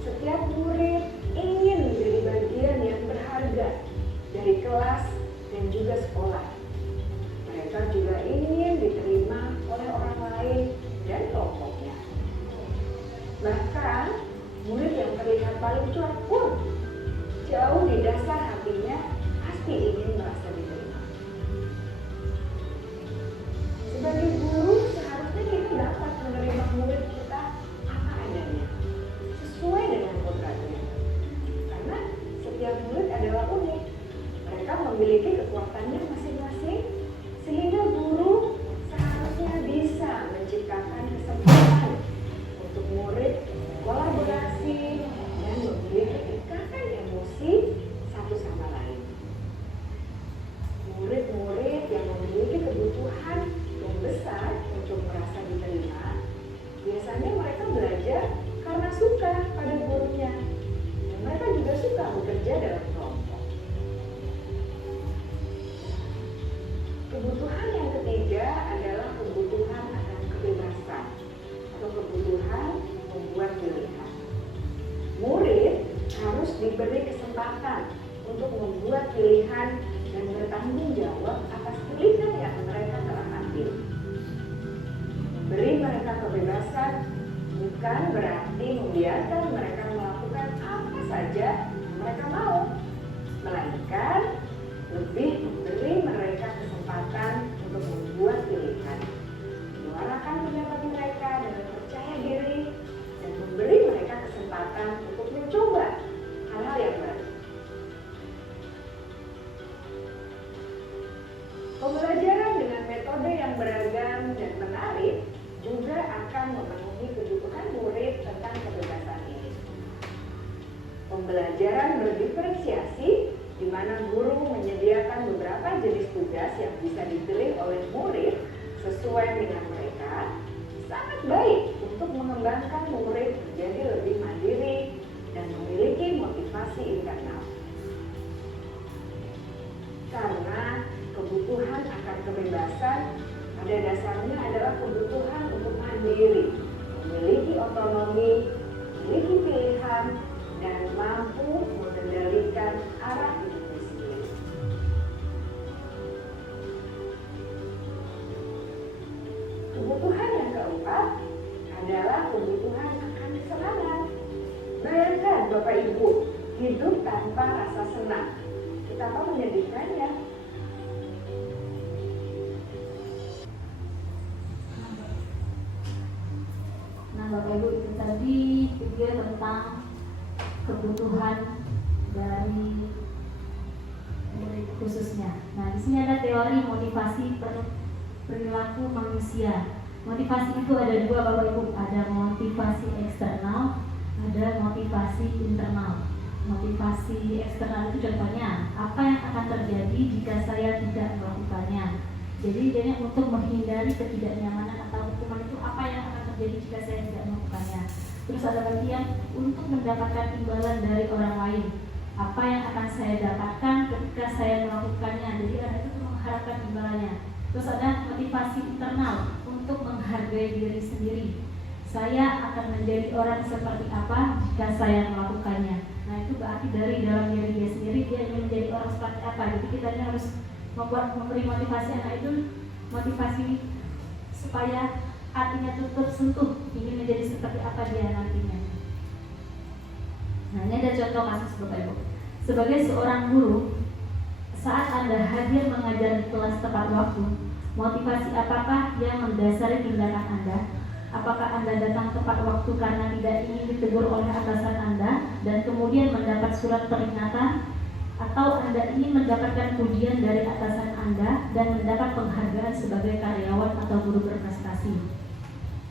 Setiap murid ingin menjadi bagian yang berharga dari kelas dan juga sekolah. Mereka juga ingin diterima oleh orang lain dan kelompoknya. Bahkan, murid yang terlihat paling cuek pun jauh di dasar hatinya pasti ingin merasa diterima. Sebagai guru, seharusnya kita dapat menerima murid kita apa adanya, sesuai dengan kodratnya. Karena setiap murid adalah unik. Mereka memiliki kekuatannya masing-masing, sehingga guru seharusnya bisa menciptakan kesempatan untuk murid kolaborasi dan memiliki ikatan emosi satu sama lain. Murid-murid yang memiliki kebutuhan yang besar untuk merasa diterima, biasanya mereka belajar karena suka pada gurunya, dan mereka juga suka bekerja dalam kelompok. Kebutuhan yang ketiga adalah kebutuhan akan kebebasan atau kebutuhan membuat pilihan. Murid harus diberi kesempatan untuk membuat pilihan dan bertanggung jawab atas pilihan yang mereka telah ambil. Memberi mereka kebebasan bukan berarti membiarkan mereka melakukan apa saja yang mereka mau, melainkan lebih memberi mereka kesempatan untuk membuat pilihan, menyuarakan pendapat mereka dengan percaya diri, dan memberi mereka kesempatan untuk mencoba hal-hal yang baru. Pembelajaran dengan metode yang beragam dan menarik juga akan memenuhi kebutuhan murid tentang kebebasan ini. Pembelajaran berdiferensiasi, di mana guru menyediakan beberapa jenis tugas yang bisa dipilih oleh murid sesuai dengan mereka, sangat baik untuk mengembangkan murid menjadi lebih mandiri dan memiliki motivasi internal. Karena kebutuhan akan kebebasan pada dasarnya adalah kebutuhan untuk mandiri, memiliki otonomi, memiliki pilihan, dan mampu mengendalikan arah hidupnya sendiri. Kebutuhan yang keempat adalah kebutuhan akan kesenangan. Bayangkan Bapak Ibu hidup tanpa rasa senang, betapa menyedihkannya. Nah, Bapak Ibu, itu tadi juga tentang kebutuhan dari murid khususnya. Nah, di sini ada teori motivasi perilaku manusia. Motivasi itu ada dua Bapak Ibu, ada motivasi eksternal, ada motivasi internal. Motivasi eksternal itu contohnya apa yang akan terjadi jika saya tidak melakukannya. Jadi dia untuk menghindari ketidaknyamanan atau hukuman itu apa yang akan terjadi jika saya tidak melakukannya. Terus ada lagi yang untuk mendapatkan imbalan dari orang lain, apa yang akan saya dapatkan ketika saya melakukannya. Jadi ada itu mengharapkan imbalannya. Terus ada motivasi internal untuk menghargai diri sendiri. Saya akan menjadi orang seperti apa jika saya melakukannya. Nah itu berarti dari dalam diri dia sendiri dia ingin menjadi orang seperti apa. Jadi kita harus memberi motivasi anak itu, motivasi supaya hatinya tersentuh ingin menjadi seperti apa dia nantinya. Nah ini ada contoh kasus Bapak Ibu. Sebagai seorang guru, saat Anda hadir mengajar di kelas tepat waktu, motivasi apakah yang mendasari tindakan Anda? Apakah Anda datang tepat waktu karena tidak ingin ditegur oleh atasan Anda dan kemudian mendapat surat peringatan? Atau Anda ingin mendapatkan pujian dari atasan Anda dan mendapat penghargaan sebagai karyawan atau guru berprestasi?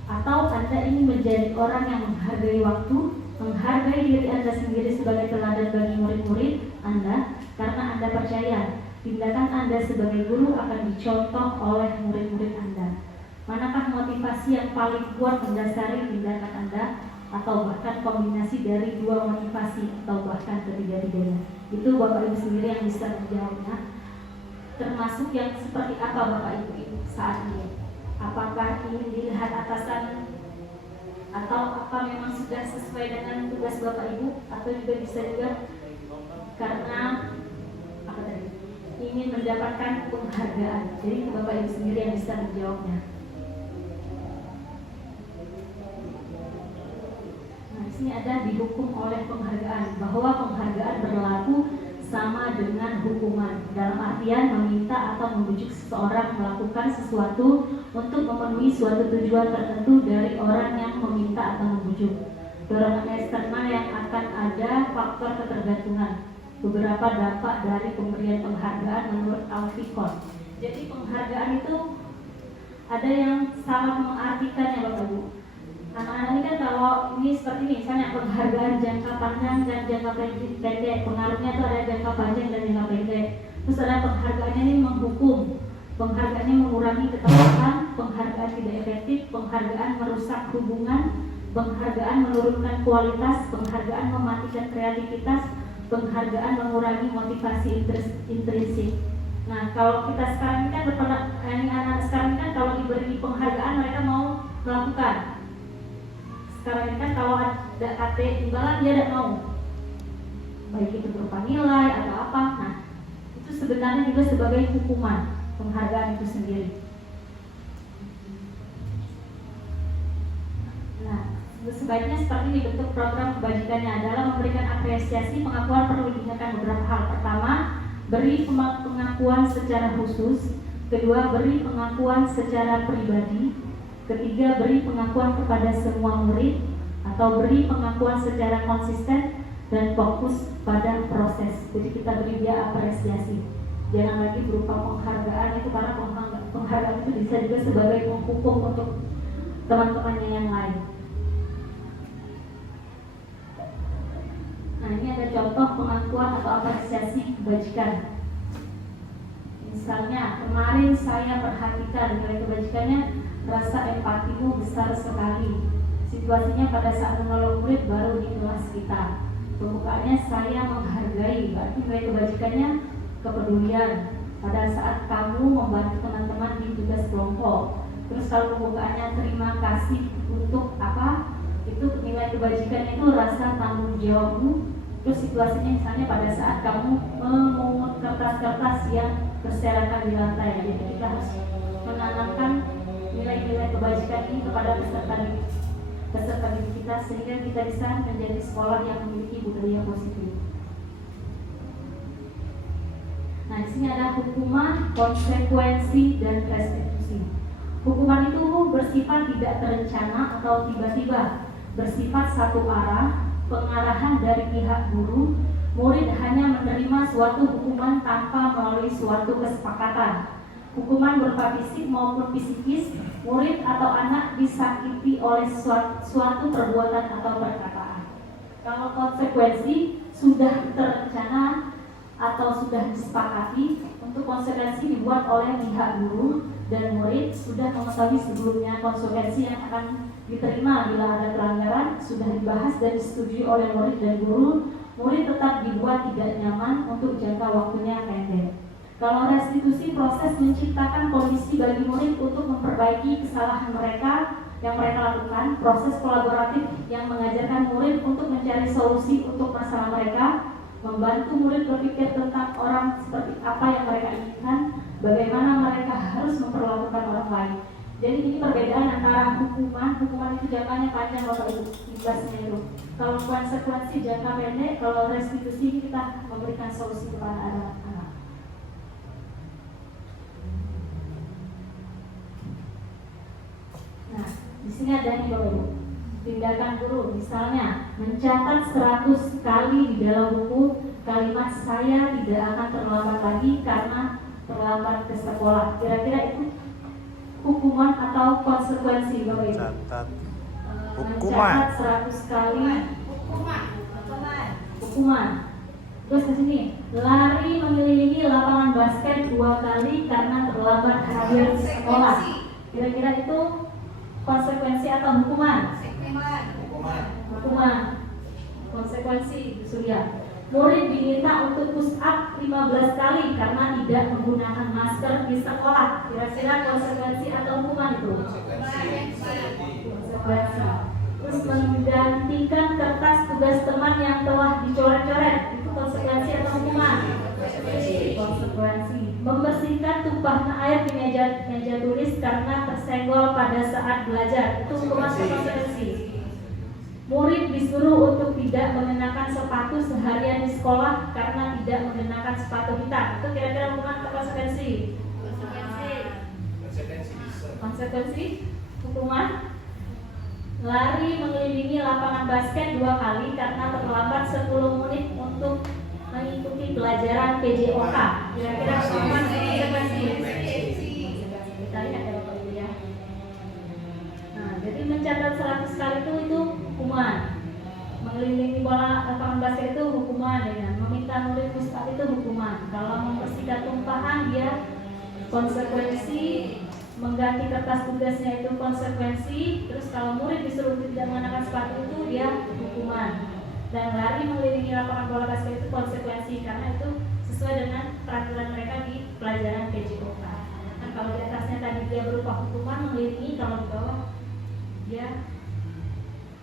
Atau Anda ingin menjadi orang yang menghargai waktu, menghargai diri Anda sendiri sebagai teladan bagi murid-murid Anda karena Anda percaya tindakan Anda sebagai guru akan dicontoh oleh murid-murid Anda? Manakah motivasi yang paling kuat mendasari tindakan Anda, atau bahkan kombinasi dari dua motivasi atau bahkan ketiga-tiganya? Itu Bapak Ibu sendiri yang bisa menjawabnya. Termasuk yang seperti apa Bapak Ibu saat ini? Apakah ingin dilihat atasan atau apa memang sudah sesuai dengan tugas Bapak Ibu, atau juga bisa juga karena apa tadi? Ingin mendapatkan penghargaan. Jadi Bapak Ibu sendiri yang bisa menjawabnya. Ini ada dihukum oleh penghargaan, bahwa penghargaan berlaku sama dengan hukuman, dalam artian meminta atau membujuk seseorang melakukan sesuatu untuk memenuhi suatu tujuan tertentu dari orang yang meminta atau membujuk. Dorongan eksternal yang akan ada faktor ketergantungan. Beberapa dampak dari pemberian penghargaan menurut Alfikon. Jadi penghargaan itu ada yang salah mengartikannya Bapak Ibu. Anak-anak ini kan kalau ini seperti ini, misalnya penghargaan jangka panjang dan jangka pendek, pengaruhnya itu ada jangka panjang dan jangka pendek. Terus ada penghargaannya ini menghukum, penghargaannya mengurangi ketaatan, penghargaan tidak efektif, penghargaan merusak hubungan, penghargaan menurunkan kualitas, penghargaan mematikan kreativitas, penghargaan mengurangi motivasi intrinsik. Nah kalau kita sekarang ini kan anak-anak sekarang ini kan kalau diberi penghargaan mereka mau melakukan. Sekarang ini kan kalau ada KT imbalan dia tidak mau, baik itu berupa nilai atau apa. Nah itu sebenarnya juga sebagai hukuman penghargaan itu sendiri. Nah sebaiknya seperti ini bentuk program kebajikannya adalah memberikan apresiasi. Pengakuan perlu diingatkan beberapa hal. Pertama, beri pengakuan secara khusus. Kedua, beri pengakuan secara pribadi. Ketiga, beri pengakuan kepada semua murid, atau beri pengakuan secara konsisten dan fokus pada proses. Jadi kita beri dia apresiasi. Jangan lagi berupa penghargaan itu, karena penghargaan itu bisa juga sebagai penghukum untuk teman-temannya yang lain. Nah ini ada contoh pengakuan atau apresiasi kebajikan. Misalnya kemarin saya perhatikan nilai kebajikannya, rasa empatimu besar sekali. Situasinya pada saat menolong murid baru di kelas kita. Pembukaannya saya menghargai, berarti nilai kebajikannya kepedulian pada saat kamu membantu teman-teman di tugas kelompok. Terus kalau pembukaannya terima kasih untuk apa? Itu nilai kebajikannya itu rasa tanggung jawabmu. Terus situasinya misalnya pada saat kamu memungut kertas-kertas yang berserakan di lantai. Jadi kita harus menanamkan nilai-nilai kebajikan ini kepada peserta didik kita, sehingga kita bisa menjadi sekolah yang memiliki budaya positif. Nah, di sini ada hukuman, konsekuensi, dan restitusi. Hukuman itu bersifat tidak terencana atau tiba-tiba, bersifat satu arah, pengarahan dari pihak guru. Murid hanya menerima suatu hukuman tanpa melalui suatu kesepakatan. hukuman berupa fisik maupun psikis, murid atau anak disakiti oleh suatu perbuatan atau perkataan. Kalau konsekuensi sudah terencana atau sudah disepakati, untuk konsekuensi dibuat oleh pihak guru dan murid sudah mengetahui sebelumnya konsekuensi yang akan diterima bila ada pelanggaran, sudah dibahas dan disetujui oleh murid dan guru. Murid tetap dibuat tidak nyaman untuk jangka waktunya pendek. Kalau restitusi, proses menciptakan kondisi bagi murid untuk memperbaiki kesalahan mereka yang mereka lakukan, proses kolaboratif yang mengajarkan murid untuk mencari solusi untuk masalah mereka, membantu murid berpikir tentang orang seperti apa yang mereka inginkan, bagaimana mereka harus memperlakukan orang lain. Jadi ini perbedaan antara hukuman itu jangkanya panjang Bapak Ibu, imbasnya itu. Kalau konsekuensi jangka pendek, kalau restitusi kita memberikan solusi kepada anak-anak. Nah, di sini ada nih Bapak Ibu, tindakan guru, misalnya mencatat 100 kali di dalam buku kalimat saya tidak akan terlambat lagi karena terlambat ke sekolah. Kira-kira itu hukuman atau konsekuensi Bapak Ibu? Hukuman. Mencatat 100 kali hukuman. Terus ke sini, lari mengelilingi lapangan basket 2 kali karena terlambat hadir di sekolah. Kira-kira itu konsekuensi atau hukuman? Hukuman. Konsekuensi Ibu Surya. Murid diminta untuk push up 15 kali karena tidak menggunakan masker di sekolah. Kira-kira konsekuensi atau hukuman itu? Konsekuensi. Terus menggantikan kertas tugas teman yang telah dicoret-coret, itu konsekuensi atau hukuman? Konsekuensi. Membersihkan tumpahan air di meja tulis karena tersenggol pada saat belajar, itu hukuman atau konsekuensi? Murid disuruh untuk tidak mengenakan sepatu seharian di sekolah karena tidak mengenakan sepatu hitam, itu kira-kira hukuman atau konsekuensi? Konsekuensi hukuman. Lari mengelilingi lapangan basket 2 kali karena terlambat 10 menit untuk mengikuti pelajaran PJOK. Kira-kira hukuman konsekuensi? Kita lihat ya Bapak Ibu ya. Nah, jadi mencatat 100 kali itu hukuman. Mengelilingi bola lapangan basket itu hukuman, dengan meminta murid push up itu hukuman. Kalau membersihkan tumpahan dia konsekuensi, mengganti kertas tugasnya itu konsekuensi. Terus kalau murid disuruh tidak mengenakan sepatu itu dia hukuman. Dan lari mengelilingi lapangan bola basket itu konsekuensi, karena itu sesuai dengan peraturan mereka di pelajaran PJOK. Kan kalau di atasnya tadi dia berupa hukuman mengelilingi, kalau di bawah dia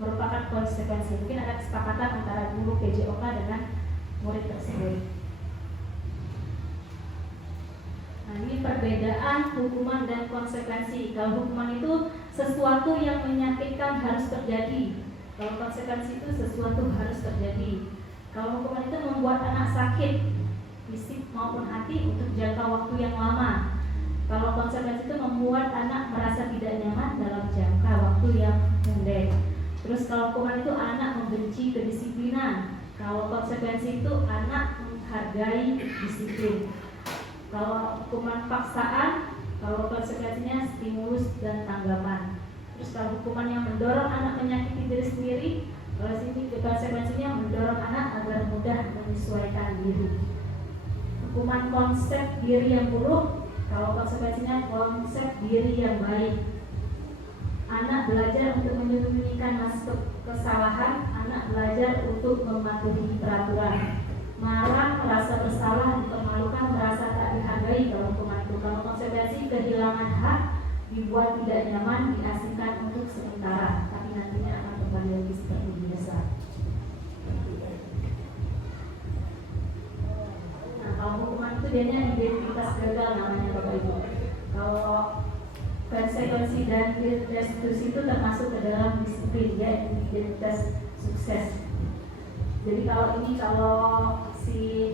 merupakan konsekuensi. Mungkin ada kesepakatan antara guru PJOK dengan murid tersebut. Nah, ini perbedaan hukuman dan konsekuensi. Kalau hukuman itu sesuatu yang menyakitkan harus terjadi. Kalau konsekuensi itu sesuatu harus terjadi. Kalau hukuman itu membuat anak sakit, fisik maupun hati untuk jangka waktu yang lama. Kalau konsekuensi itu membuat anak merasa tidak nyaman dalam jangka waktu yang pendek. Terus kalau hukuman itu anak membenci kedisiplinan. Kalau konsekuensi itu anak menghargai disiplin. Kalau hukuman paksaan, kalau konsekuensinya stimulus dan tanggapan. Terus kalau hukuman yang mendorong anak menyakiti diri sendiri, kalau sini konsekuensinya mendorong anak agar mudah menyesuaikan diri. Hukuman konsep diri yang buruk, kalau konsekuensinya konsep diri yang baik. Anak belajar untuk menyembunyikan kesalahan, anak belajar untuk mematuhi peraturan. Marah, merasa bersalah, dipermalukan, merasa tak dihargai kalau hukuman itu. Kalau konsekuensi kehilangan hak, dibuat tidak nyaman, diasingkan untuk sementara, tapi nantinya akan kembali lagi seperti biasa. Nah, kalau hukuman itu dia identitas gagal namanya Bapak Ibu. Kalau konsekuensi dan restitusi itu termasuk ke dalam disiplin, ya, identitas sukses. Jadi kalau si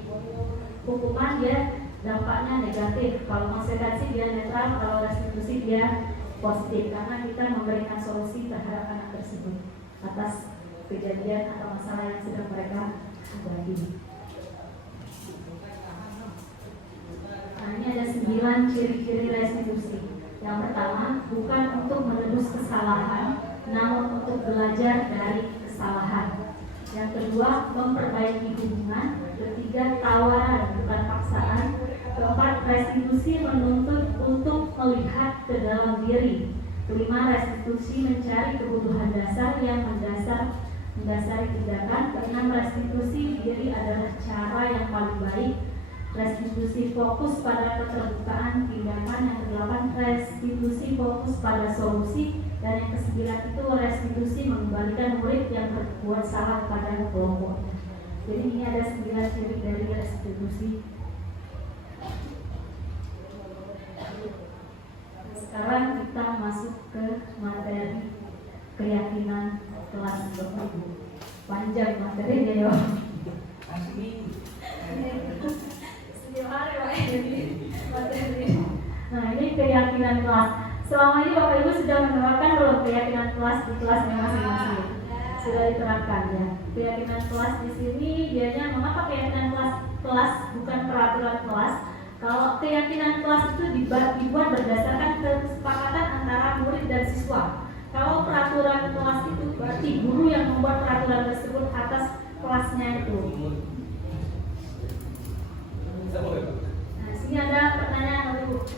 hukuman dia dampaknya negatif, kalau konsekuensi dia netral, kalau restitusi dia positif, karena kita memberikan solusi terhadap anak tersebut atas kejadian atau masalah yang sedang mereka hadapi. Nah, ini ada 9 ciri-ciri restitusi. Yang pertama, bukan untuk menebus kesalahan, namun untuk belajar dari kesalahan. Yang kedua, memperbaiki hubungan. Ketiga, tawaran bukan paksaan. Keempat, restitusi menuntut untuk melihat ke dalam diri. Kelima, restitusi mencari kebutuhan dasar yang mendasari tindakan. Keenam, restitusi diri adalah cara yang paling baik. Restitusi fokus pada keterbukaan tindakan. Yang kedelapan, restitusi fokus pada solusi. Dan yang kesembilan itu restitusi mengembalikan murid yang berbuat salah pada kelompoknya. Jadi ini ada 9 ciri dari restitusi. Sekarang kita masuk ke materi keyakinan kelas 20. Panjang materinya ya. Setiap hari Pak ini materi. Nah, ini keyakinan kelas. Selama ini Bapak Ibu sudah menerapkan belum keyakinan kelas di kelasnya masing-masing? Sudah diterapkan ya. Keyakinan kelas di sini biasanya mengapa keyakinan kelas bukan peraturan kelas? Kalau keyakinan kelas itu dibuat berdasarkan kesepakatan antara murid dan siswa. Kalau peraturan kelas itu berarti guru yang membuat peraturan tersebut atas kelasnya itu. Nah, sini ada pertanyaan untuk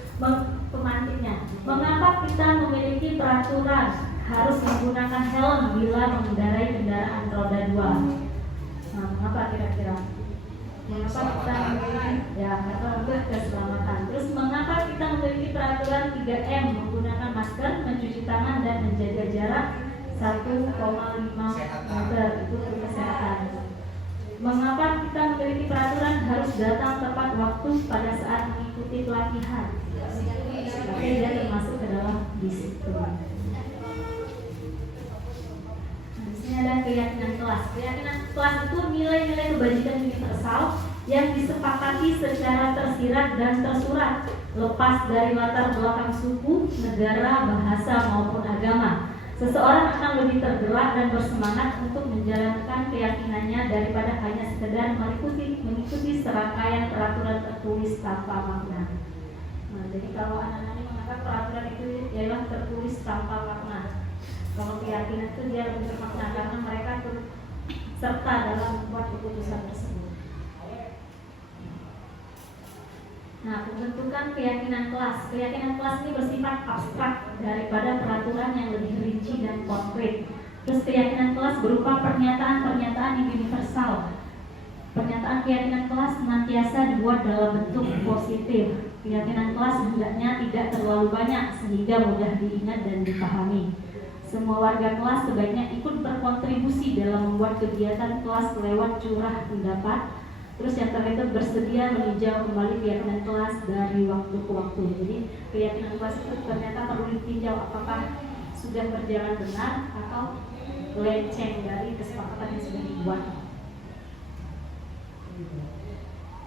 pemantiknya. Mengapa kita memiliki peraturan harus menggunakan helm bila mengendarai kendaraan roda 2? Nah, mengapa kira-kira? Mengapa kita memiliki karena untuk keselamatan. Terus mengapa kita memiliki peraturan 3M menggunakan masker, mencuci tangan dan menjaga jarak 1,5 meter itu untuk kesehatan. Mengapa kita memiliki peraturan harus datang tepat waktu pada saat mengikuti pelatihan? Tapi dia termasuk ke dalam disiplin. Di sini ada keyakinan kelas. Keyakinan kelas itu nilai-nilai kebajikan universal yang disepakati secara tersirat dan tersurat, lepas dari latar belakang suku, negara, bahasa maupun agama. Seseorang akan lebih tergerak dan bersemangat untuk menjalankan keyakinannya daripada hanya sekedar mengikuti serangkaian peraturan tertulis tanpa makna. Nah, jadi kalau anak-anak ini menganggap peraturan itu ialah tertulis tanpa makna. Kalau keyakinan itu dia lebih bermakna karena mereka turut serta dalam membuat keputusan tersebut. Nah, pembentukan keyakinan kelas. Keyakinan kelas ini bersifat abstrak daripada peraturan yang lebih rinci dan konkret. Terus keyakinan kelas berupa pernyataan-pernyataan yang universal. Pernyataan keyakinan kelas senantiasa dibuat dalam bentuk positif. Keyakinan kelas hendaknya tidak terlalu banyak sehingga mudah diingat dan dipahami. Semua warga kelas sebaiknya ikut berkontribusi dalam membuat kegiatan kelas lewat curah pendapat. Terus yang terakhir bersedia meninjau kembali keyakinan kelas dari waktu ke waktu. Jadi keyakinan kelas itu ternyata perlu ditinjau apakah sudah berjalan benar atau melenceng dari kesepakatan yang sudah dibuat.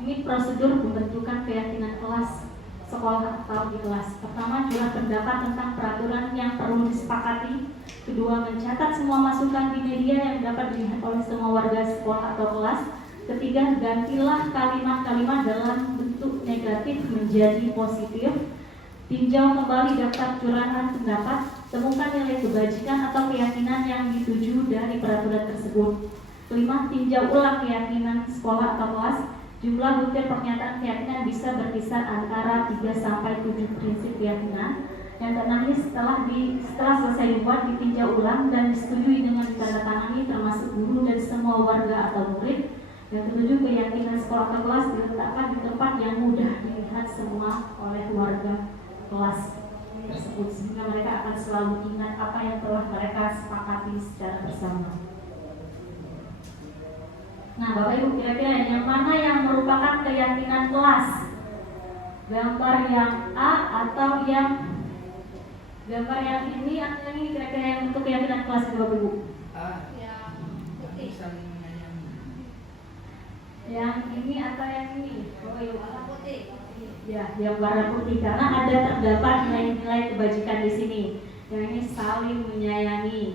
Ini prosedur pembentukan keyakinan kelas sekolah atau di kelas. Pertama, curah pendapat tentang peraturan yang perlu disepakati. Kedua, mencatat semua masukan di media yang dapat dilihat oleh semua warga sekolah atau kelas. Ketiga, gantilah kalimat-kalimat dalam bentuk negatif menjadi positif. Tinjau kembali daftar curahan pendapat. Temukan nilai kebajikan atau keyakinan yang dituju dari peraturan tersebut. Kelima, tinjau ulang keyakinan sekolah atau kelas. Jumlah butir pernyataan keyakinan bisa berkisar antara 3 sampai 7 prinsip keyakinan. Yang keenam ini setelah selesai dibuat, ditinjau ulang dan disetujui dengan ditandatangani termasuk guru dan semua warga atau murid. Yang ketujuh, keyakinan sekolah atau kelas diletakkan di tempat yang mudah dilihat semua oleh warga kelas tersebut sehingga mereka akan selalu ingat apa yang telah mereka sepakati secara bersama. Nah, Bapak Ibu, kira-kira yang mana yang merupakan keyakinan kelas? Gambar yang A atau yang gambar yang ini atau yang ini, kira-kira yang untuk keyakinan kelas itu, Bapak Ibu? Saling menyayangi. Yang ini atau yang ini? Bapak Ibu, warna putih. Ya, yang warna putih karena ada terdapat nilai-nilai kebajikan di sini. Yang ini saling menyayangi.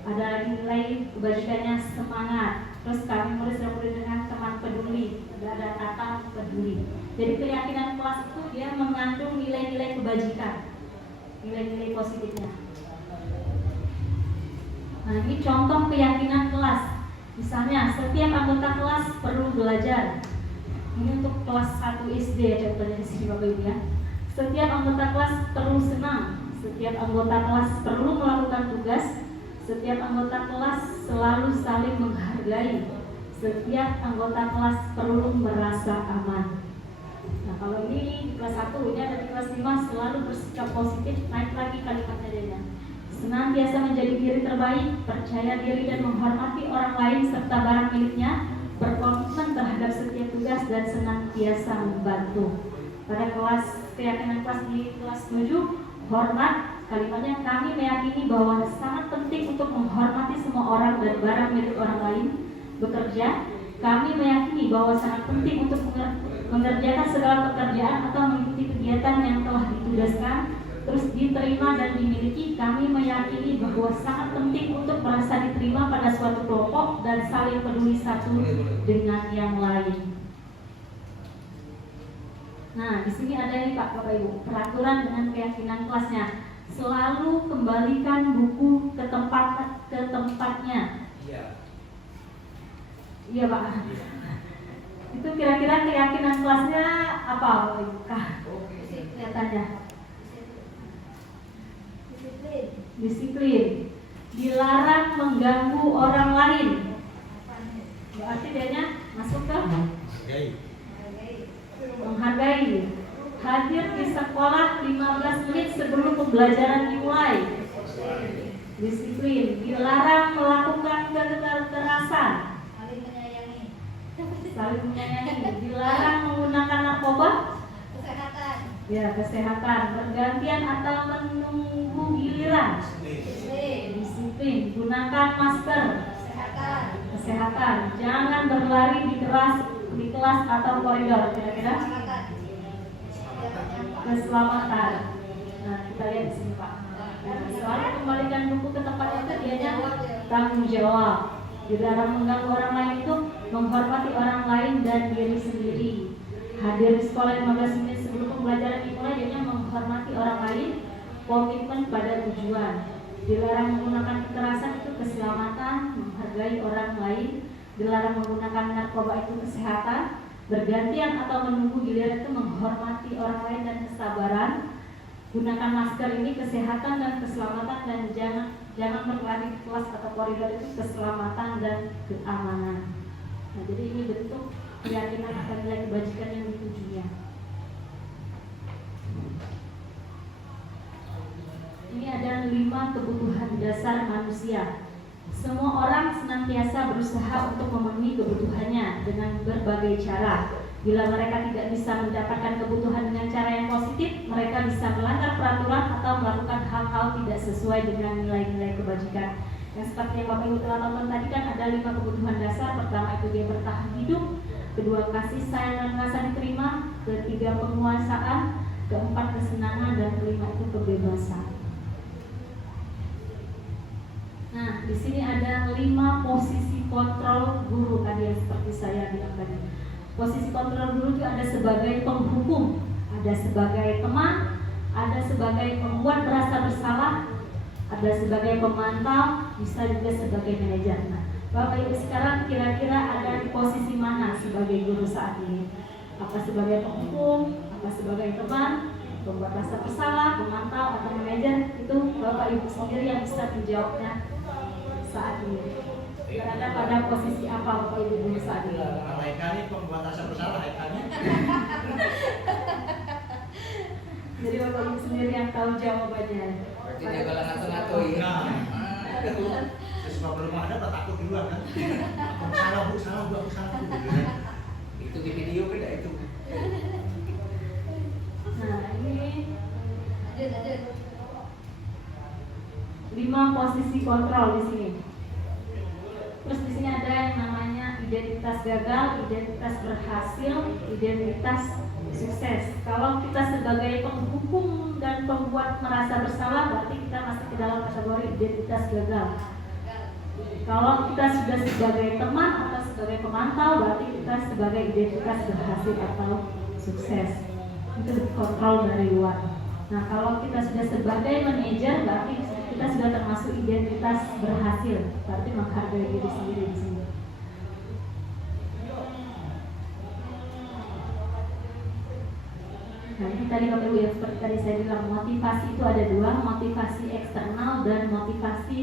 Ada lagi nilai kebajikannya semangat. Terus kami murid dengan teman peduli. positif, ada kata peduli. Jadi keyakinan kelas itu dia mengandung nilai-nilai kebajikan, nilai-nilai positifnya. Nah, ini contoh keyakinan kelas. Misalnya, setiap anggota kelas perlu belajar. Ini untuk kelas 1 SD ya, contohnya di sini Bapak Ibu ya. Setiap anggota kelas perlu senang. Setiap anggota kelas perlu melakukan tugas. Setiap anggota kelas selalu saling menghargai. Setiap anggota kelas perlu merasa aman. Nah, kalau ini di kelas 1, ini ada di kelas 5, selalu bersikap positif. Naik lagi kalimatnya dia. Senantiasa menjadi diri terbaik, percaya diri dan menghormati orang lain serta barang miliknya, berkomitmen terhadap setiap tugas dan senantiasa membantu. Pada kelas keyakinan kelas di kelas 7, hormat, kalimatnya kami meyakini bahwa sangat penting untuk menghormati semua orang dan barang milik orang lain. Bekerja, kami meyakini bahwa sangat penting untuk mengerjakan segala pekerjaan atau mengikuti kegiatan yang telah ditugaskan, terus diterima dan dimiliki. Kami meyakini bahwa sangat penting untuk merasa diterima pada suatu kelompok dan saling peduli satu dengan yang lain. Nah, di sini ada ini Pak Bapak Ibu, peraturan dengan keyakinan kelasnya. Selalu kembalikan buku ke tempatnya. Iya Pak. Itu kira-kira keyakinan kelasnya apa Bapak Ibu? Kelihatannya. Disiplin. Dilarang mengganggu orang lain. Berarti dianya masuk ke menghargai. Hadir di sekolah 15 menit sebelum pembelajaran dimulai. Disiplin. Dilarang melakukan kekerasan. Saling menyayangi. Dilarang menggunakan narkoba. Ya, kesehatan. Bergantian atau menunggu giliran. Disiplin. Gunakan masker. Kesehatan. Jangan berlari di kelas atau koridor. Kira-kira keselamatan. Nah, kita lihat di sini Pak. Selalu kembalikan buku ke tempatnya itu dianya tanggung jawab. Dilarang mengganggu orang lain itu menghormati orang lain dan diri sendiri. Hadir di sekolah 15 menit sebelum pembelajaran dimulai, dianya menghormati orang lain, komitmen pada tujuan. Dilarang menggunakan kekerasan itu keselamatan, menghargai orang lain. Dilarang menggunakan narkoba itu kesehatan. Bergantian atau menunggu giliran itu menghormati orang lain dan kesabaran. Gunakan masker ini kesehatan dan keselamatan, dan jangan berlari di kelas atau koridor itu keselamatan dan keamanan. Nah, jadi ini bentuk keyakinan akan nilai kebajikan yang ditujunya. Ini ada 5 kebutuhan dasar manusia. Semua orang senantiasa berusaha untuk memenuhi kebutuhannya dengan berbagai cara. Bila mereka tidak bisa mendapatkan kebutuhan dengan cara yang positif, mereka bisa melanggar peraturan atau melakukan hal-hal tidak sesuai dengan nilai-nilai kebajikan. Yang seperti yang Bapak Ibu telah tonton tadi kan ada 5 kebutuhan dasar. Pertama itu dia bertahan hidup, kedua kasih sayang dan rasa diterima, ketiga penguasaan, keempat kesenangan, dan kelima itu kebebasan. Nah, di sini ada 5 posisi kontrol guru tadi yang seperti saya bilang tadi. Posisi kontrol guru itu ada sebagai penghukum, ada sebagai teman, ada sebagai pembuat merasa bersalah, ada sebagai pemantau, bisa juga sebagai manajer. Nah, Bapak Ibu sekarang kira-kira ada di posisi mana sebagai guru saat ini? Apa sebagai penghukum, apa sebagai teman, pembuat rasa bersalah, pemantau, atau manajer? Itu Bapak Ibu sendiri yang bisa menjawabnya saat ini. Berada pada posisi apa Bapak Ibu guru saat ini? Kalau Eka ini pembuat rasa bersalah Eka-nya. Jadi Bapak Ibu sendiri yang tahu jawabannya. Berarti dia kalau ngatur-ngatur ya. Sebab belum ada tak takut duluan kan. Aku salah bu, aku salah bu. Itu di video beda itu. Nah, ini 5 posisi kontrol di sini. Terus di sini ada yang namanya identitas gagal, identitas berhasil, identitas sukses. Kalau kita sebagai penghukum dan pembuat merasa bersalah, berarti kita masuk ke dalam kategori identitas gagal. Kalau kita sudah sebagai teman atau sebagai pemantau, berarti kita sebagai identitas berhasil atau sukses. Itu kontrol dari luar. Nah, kalau kita sudah sebagai manajer, berarti kita sudah termasuk identitas berhasil, berarti menghargai diri sendiri di sini. Nah, ini tadi Bapak Ibu ya, seperti tadi saya bilang, motivasi itu ada dua, motivasi eksternal dan motivasi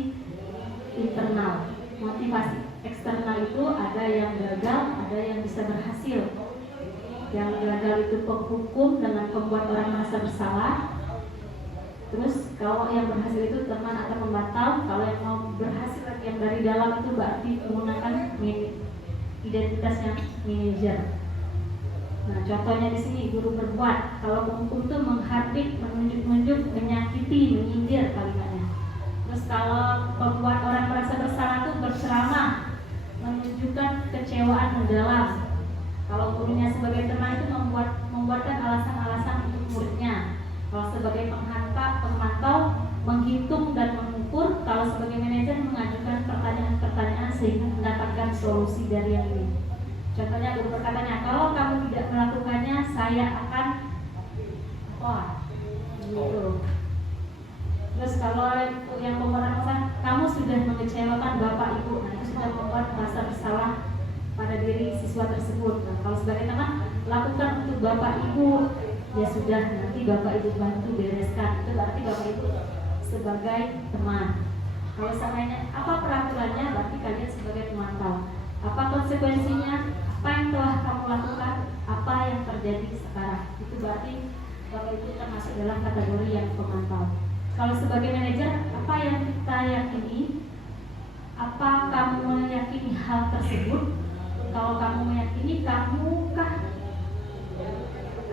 internal. Motivasi eksternal itu ada yang gagal, ada yang bisa berhasil. Yang gagal itu penghukum dengan membuat orang merasa bersalah. Terus kalau yang berhasil itu teman atau pemantau. Kalau yang mau berhasil yang dari dalam itu berarti menggunakan identitasnya manajer. Nah, contohnya di sini guru berbuat. Kalau penghukum itu menghardik, menunjuk-nunjuk, menyakiti, menyindir kalimatnya. Terus kalau membuat orang merasa bersalah itu berceramah, menunjukkan kecewaan mendalam. Kalau gurunya sebagai teman itu membuatkan alasan-alasan untuk muridnya. Kalau sebagai pemantau menghitung dan mengukur. Kalau sebagai manajer mengajukan pertanyaan-pertanyaan sehingga mendapatkan solusi dari yang ini. Contohnya guru berkatanya, kalau kamu tidak melakukannya, saya akan gitu. Terus kalau yang pemerasan, kamu sudah mengecewakan bapak ibu, nah itu sudah membuat merasa bersalah pada diri siswa tersebut. Nah, kalau sebagai teman, lakukan untuk bapak ibu, ya sudah, nanti bapak ibu bantu bereskan. Itu berarti bapak ibu sebagai teman. Kalau seandainya apa peraturannya, berarti kalian sebagai pemantau. Apa konsekuensinya? Apa yang telah kamu lakukan? Apa yang terjadi sekarang? Itu berarti bapak ibu termasuk dalam kategori yang pemantau. Kalau sebagai manajer, apa yang kita yakini? Apa kamu meyakini hal tersebut? Kalau kamu meyakini,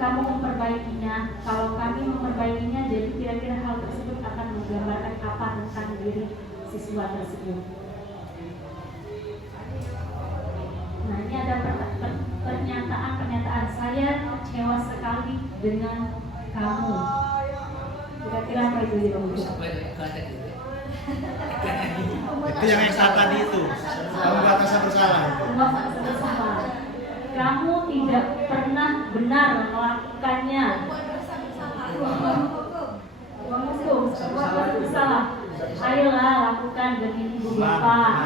kamu memperbaikinya? Kalau kami memperbaikinya, jadi kira-kira hal tersebut akan menggambarkan apa tentang diri siswa tersebut. Nah, ini ada pernyataan saya kecewa sekali dengan kamu. Kira-kira apa itu ya? Itu yang tadi itu. Kamu merasa bersalah. Kamu tidak pernah benar melakukannya. Bersalah. Ayolah lakukan demi ibu bapak.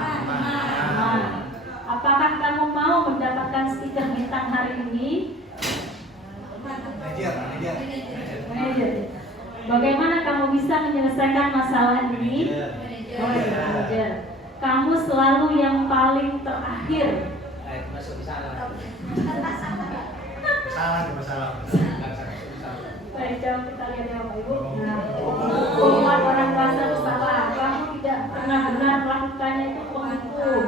Apakah kamu mau mendapatkan stiker bintang hari ini? Manajer. Bagaimana kamu bisa menyelesaikan masalah ini? Manajer. Kamu selalu yang paling terakhir. Bersalah. Baik, coba kita lihat ya Bapak Ibu. Nah, membuat orang merasa bersalah. Kamu tidak pernah benar melakukannya itu penghukum.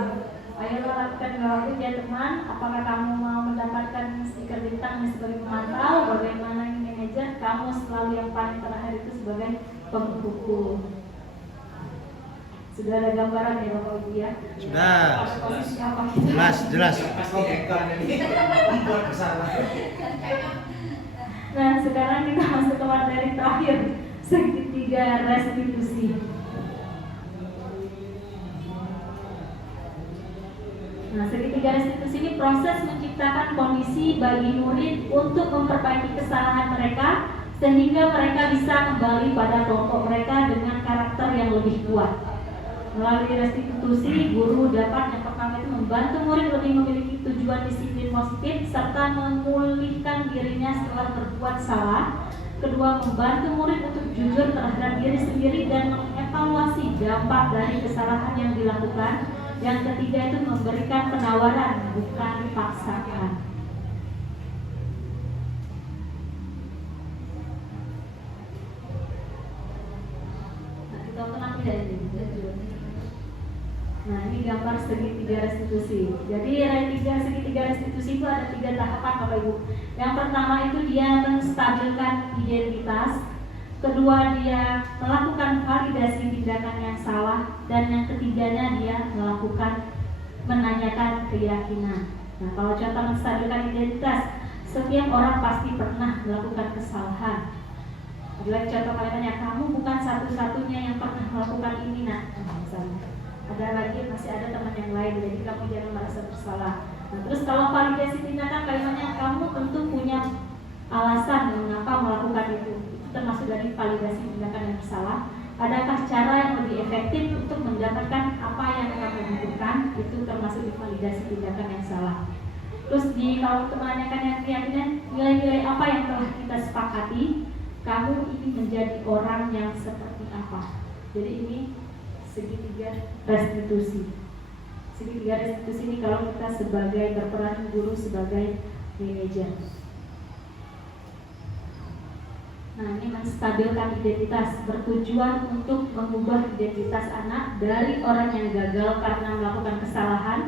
Ayolah lakukan dengan ya teman. Apakah kamu mau mendapatkan stiker bintang sebagai pemantau? Bagaimana ini manajer? Kamu selalu yang paling terakhir itu sebagai penghukum. Sudah ada gambaran ya Bapak Ibu ya? Sudah. Posisi apa kita? Jelas. Nah, sekarang kita masuk ke materi terakhir, segitiga restitusi. Nah, segitiga restitusi ini proses menciptakan kondisi bagi murid untuk memperbaiki kesalahan mereka sehingga mereka bisa kembali pada kelompok mereka dengan karakter yang lebih kuat. Melalui restitusi, guru dapat yang pertama itu membantu murid lebih memiliki tujuan disiplin positif serta memulihkan dirinya setelah berbuat salah. Kedua, membantu murid untuk jujur terhadap diri sendiri dan mengevaluasi dampak dari kesalahan yang dilakukan. Yang ketiga itu memberikan penawaran, bukan dipaksakan. Nah, kita kenapa tidak ini? Nah, ini gambar segitiga restitusi. Jadi segitiga restitusi itu ada 3 tahapan Bapak Ibu. Yang pertama itu dia menstabilkan identitas. Kedua, dia melakukan validasi tindakan yang salah. Dan yang ketiganya dia menanyakan keyakinan. Nah, kalau contoh menstabilkan identitas, setiap orang pasti pernah melakukan kesalahan. Adalah contoh kalimatnya, kamu bukan satu-satunya yang pernah melakukan ini, nak. Misalnya, ada lagi, masih ada teman yang lain, jadi kamu jangan merasa bersalah. Nah, terus kalau validasi tindakan, kalimatnya kamu tentu punya alasan mengapa melakukan itu termasuk dari validasi tindakan yang salah. Adakah cara yang lebih efektif untuk mendapatkan apa yang kamu butuhkan, itu termasuk di validasi tindakan yang salah. Terus kalau untuk menanyakan yang keyakinan, nilai-nilai apa yang telah kita sepakati, kamu ingin menjadi orang yang seperti apa. Jadi ini segitiga restitusi. Segitiga restitusi ini kalau kita sebagai berperan guru, sebagai manajer. Nah, ini menstabilkan identitas, bertujuan untuk mengubah identitas anak dari orang yang gagal karena melakukan kesalahan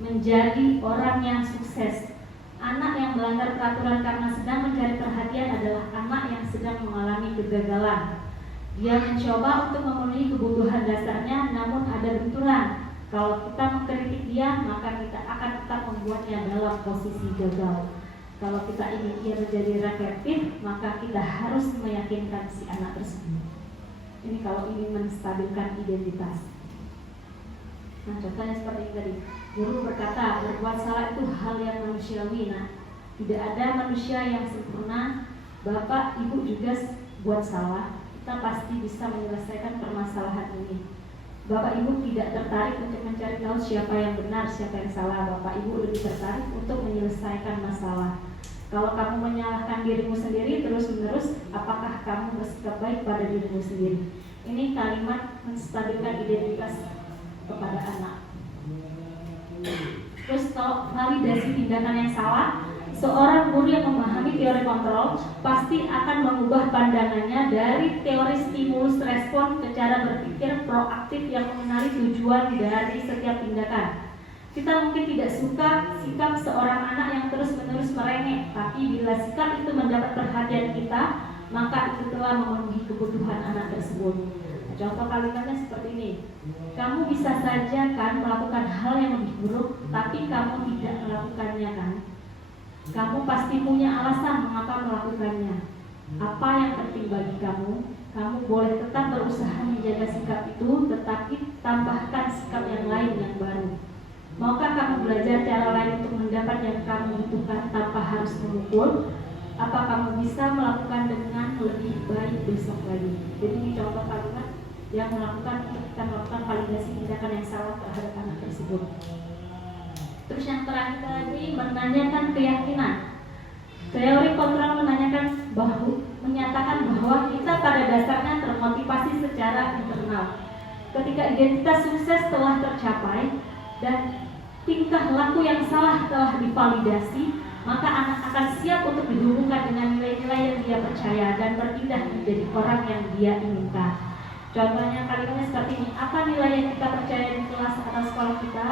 menjadi orang yang sukses. Anak yang melanggar peraturan karena sedang mencari perhatian adalah anak yang sedang mengalami kegagalan. Dia mencoba untuk memenuhi kebutuhan dasarnya, namun ada benturan. Kalau kita mengkritik dia, maka kita akan tetap membuatnya dalam posisi gagal. Kalau kita ingin ia menjadi reflektif, maka kita harus meyakinkan si anak tersebut. Ini kalau ingin menstabilkan identitas. Nah, contohnya seperti ini tadi. Guru berkata, berbuat salah itu hal yang manusiawi. Nah, tidak ada manusia yang sempurna. Bapak, ibu juga buat salah. Kita pasti bisa menyelesaikan permasalahan ini. Bapak ibu tidak tertarik untuk mencari tahu siapa yang benar, siapa yang salah. Bapak ibu lebih tertarik untuk menyelesaikan masalah. Kalau kamu menyalahkan dirimu sendiri terus-menerus, apakah kamu bersikap baik pada dirimu sendiri? Ini kalimat menstabilkan identitas kepada anak. Terus kalau validasi tindakan yang salah, seorang guru yang memahami teori kontrol pasti akan mengubah pandangannya dari teori stimulus respon ke cara berpikir proaktif yang mengenali tujuan dari setiap tindakan. Kita mungkin tidak suka sikap seorang anak yang terus-menerus merengek, tapi bila sikap itu mendapat perhatian kita, maka itu telah memenuhi kebutuhan anak tersebut. Contoh kalimatnya seperti ini. Kamu bisa saja kan melakukan hal yang lebih buruk, tapi kamu tidak melakukannya kan? Kamu pasti punya alasan mengapa melakukannya. Apa yang penting bagi kamu? Kamu boleh tetap berusaha menjaga sikap itu, tetapi tambahkan sikap yang lain yang baru. Maukah kamu belajar cara lain untuk mendapat yang kamu butuhkan tanpa harus memukul? Apa kamu bisa melakukan dengan lebih baik besok lagi? Jadi ini contoh kalimat yang kita melakukan validasi tindakan yang salah terhadap anak tersebut. Terus yang terakhir tadi menanyakan keyakinan. Teori kontrol menyatakan bahwa kita pada dasarnya termotivasi secara internal. Ketika identitas sukses telah tercapai dan tingkah laku yang salah telah divalidasi, maka anak akan siap untuk dihubungkan dengan nilai-nilai yang dia percaya dan berpindah menjadi orang yang dia inginkan. Contohnya kalimatnya seperti ini. Apa nilai yang kita percaya di kelas atau sekolah kita?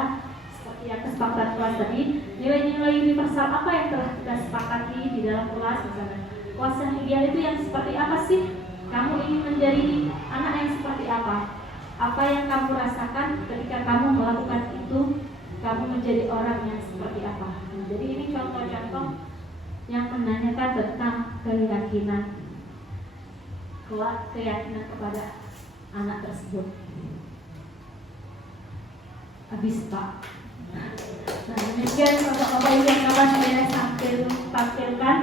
Seperti yang kesepakatan kelas tadi. Nilai-nilai universal apa yang telah kita sepakati di dalam kelas misalnya. Kelas yang ideal itu yang seperti apa sih? Kamu ingin menjadi anak yang seperti apa? Apa yang kamu rasakan ketika kamu melakukan itu? Kamu menjadi orang yang seperti apa? Nah, jadi ini contoh-contoh yang menanyakan tentang keyakinan kepada anak tersebut. Habis Pak. Nah, demikian Bapak Ibu yang akan saya tampilkan.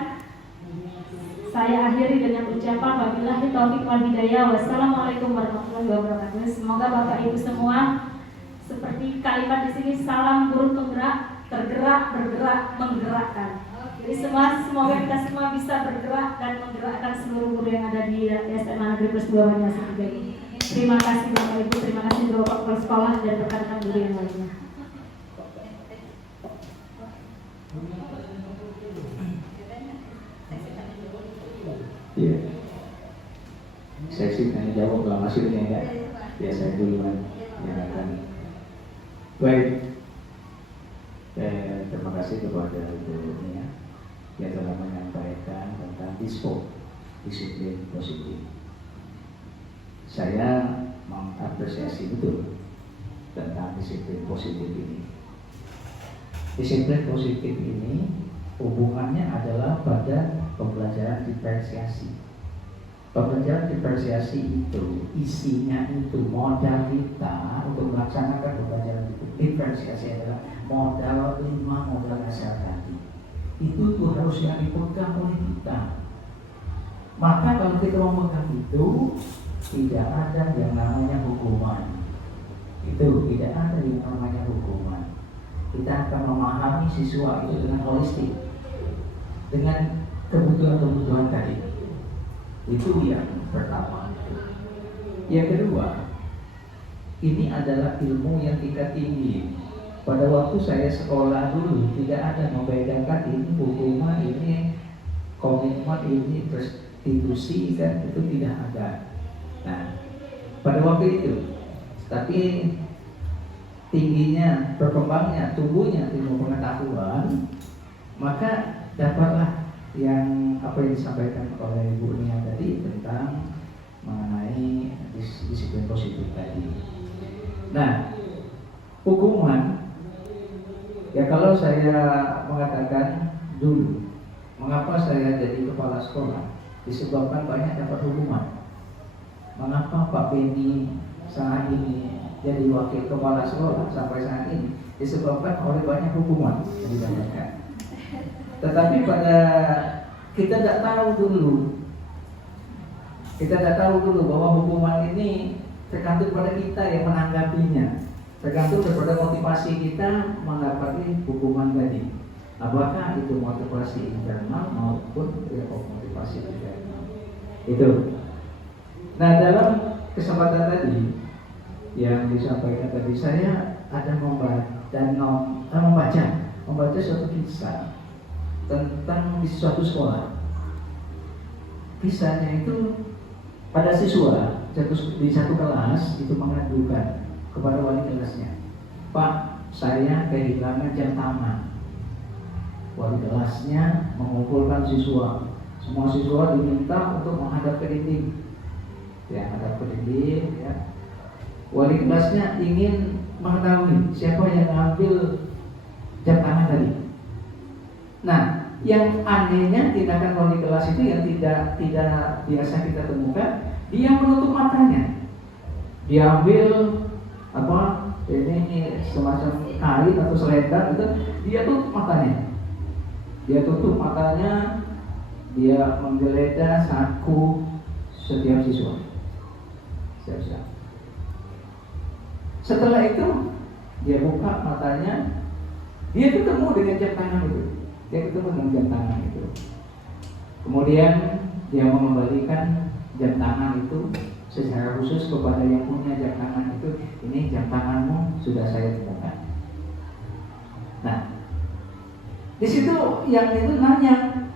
Saya akhiri dengan ucapan wabillahi taufiq wal hidayah. Wassalamualaikum warahmatullahi wabarakatuh. Semoga Bapak Ibu semua seperti kalimat di sini, salam guru penggerak, tergerak, bergerak, menggerakkan. Jadi semoga kita semua bisa bergerak dan menggerakkan seluruh guru yang ada di SMA Negeri Plus 2 Banyuasin 3 ini. Terima kasih Bapak Ibu, terima kasih Bapak Kepala Sekolah dan rekan-rekan guru yang lainnya. Iya. Seksi tanya jawab nggak maksudnya ya? Ya saya duluan yang akan. Baik. Terima kasih kepada Ibu Nia yang telah menyampaikan tentang disiplin positif. Saya mengapresiasi betul tentang disiplin positif ini. Disiplin positif ini hubungannya adalah pada pembelajaran diferensiasi. Pembelajaran diferensiasi itu, isinya itu modal kita untuk melaksanakan pembelajaran itu. Diferensiasi adalah modal 5 modal dasar tadi. Itu tuh harus yang dipegang oleh kita. Maka kalau kita memegang itu, tidak ada yang namanya hukuman. Itu tidak ada yang namanya hukuman. Kita akan memahami siswa itu dengan holistik, dengan kebutuhan-kebutuhan tadi. Itu yang pertama. Yang kedua, ini adalah ilmu yang tingkat tinggi. Pada waktu saya sekolah dulu tidak ada membedakan ini hukuman, ini komitmen, ini restitusi, kan itu tidak ada. Nah, pada waktu itu, tapi tingginya, berkembangnya, tumbuhnya ilmu pengetahuan, maka dapatlah yang apa yang disampaikan oleh Bu Nia tadi tentang mengenai disiplin positif tadi. Nah, hukuman, ya kalau saya mengatakan dulu, mengapa saya jadi kepala sekolah, disebabkan banyak dapat hukuman. Mengapa Pak Beni saat ini jadi wakil kepala sekolah sampai saat ini, disebabkan oleh banyak hukuman yang didapatkan. Tetapi pada kita tidak tahu dulu bahwa hukuman ini tergantung pada kita yang menanggapinya, tergantung pada motivasi kita menghadapi hukuman tadi. Apakah itu motivasi internal maupun motivasi eksternal. Itu. Nah, dalam kesempatan tadi yang disampaikan tadi, saya ada membaca suatu kisah tentang di suatu sekolah. Kisahnya itu pada siswa di satu kelas itu mengadukan kepada wali kelasnya, Pak, saya kehilangan jam tangan. Wali kelasnya mengumpulkan siswa, semua siswa diminta untuk menghadap ke dinding, ya menghadap ke dinding. Ya. Wali kelasnya ingin mengetahui siapa yang mengambil jam tangan tadi. Nah, yang anehnya tindakan wali kelas itu yang tidak biasa kita temukan, dia menutup matanya. Dia ambil ini semacam kain atau selendang gitu, dia tutup matanya. Dia menggeledah saku setiap siswa. Setelah itu dia buka matanya, dia ketemu dengan jam tangan itu. Kemudian dia mengembalikan jam tangan itu secara khusus kepada yang punya jam tangan itu. Ini jam tanganmu sudah saya temukan. Nah, di situ yang itu nanya,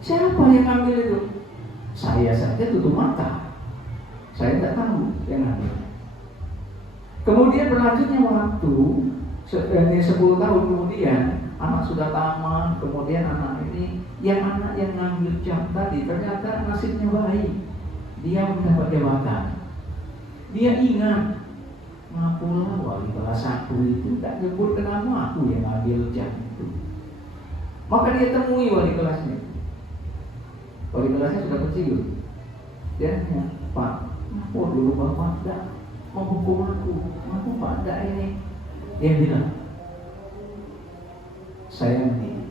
siapa yang ngambil itu? Saya saja tutup mata, saya tidak tahu yang ngambil. Kemudian berlanjutnya waktu 10 tahun kemudian, anak sudah tamat, kemudian anak yang ngambil jam tadi ternyata nasibnya baik, dia mendapat jabatan. Dia ingat, ngapalah wali kelas aku itu tak nyebut nama aku yang ngambil jam itu. Maka dia temui wali kelasnya. Wali kelasnya sudah pensiun. Dia tanya, Pak, kenapa dulu Bapak tidak menghukum aku Pak tidak ini? Dia bilang, saya mendidik.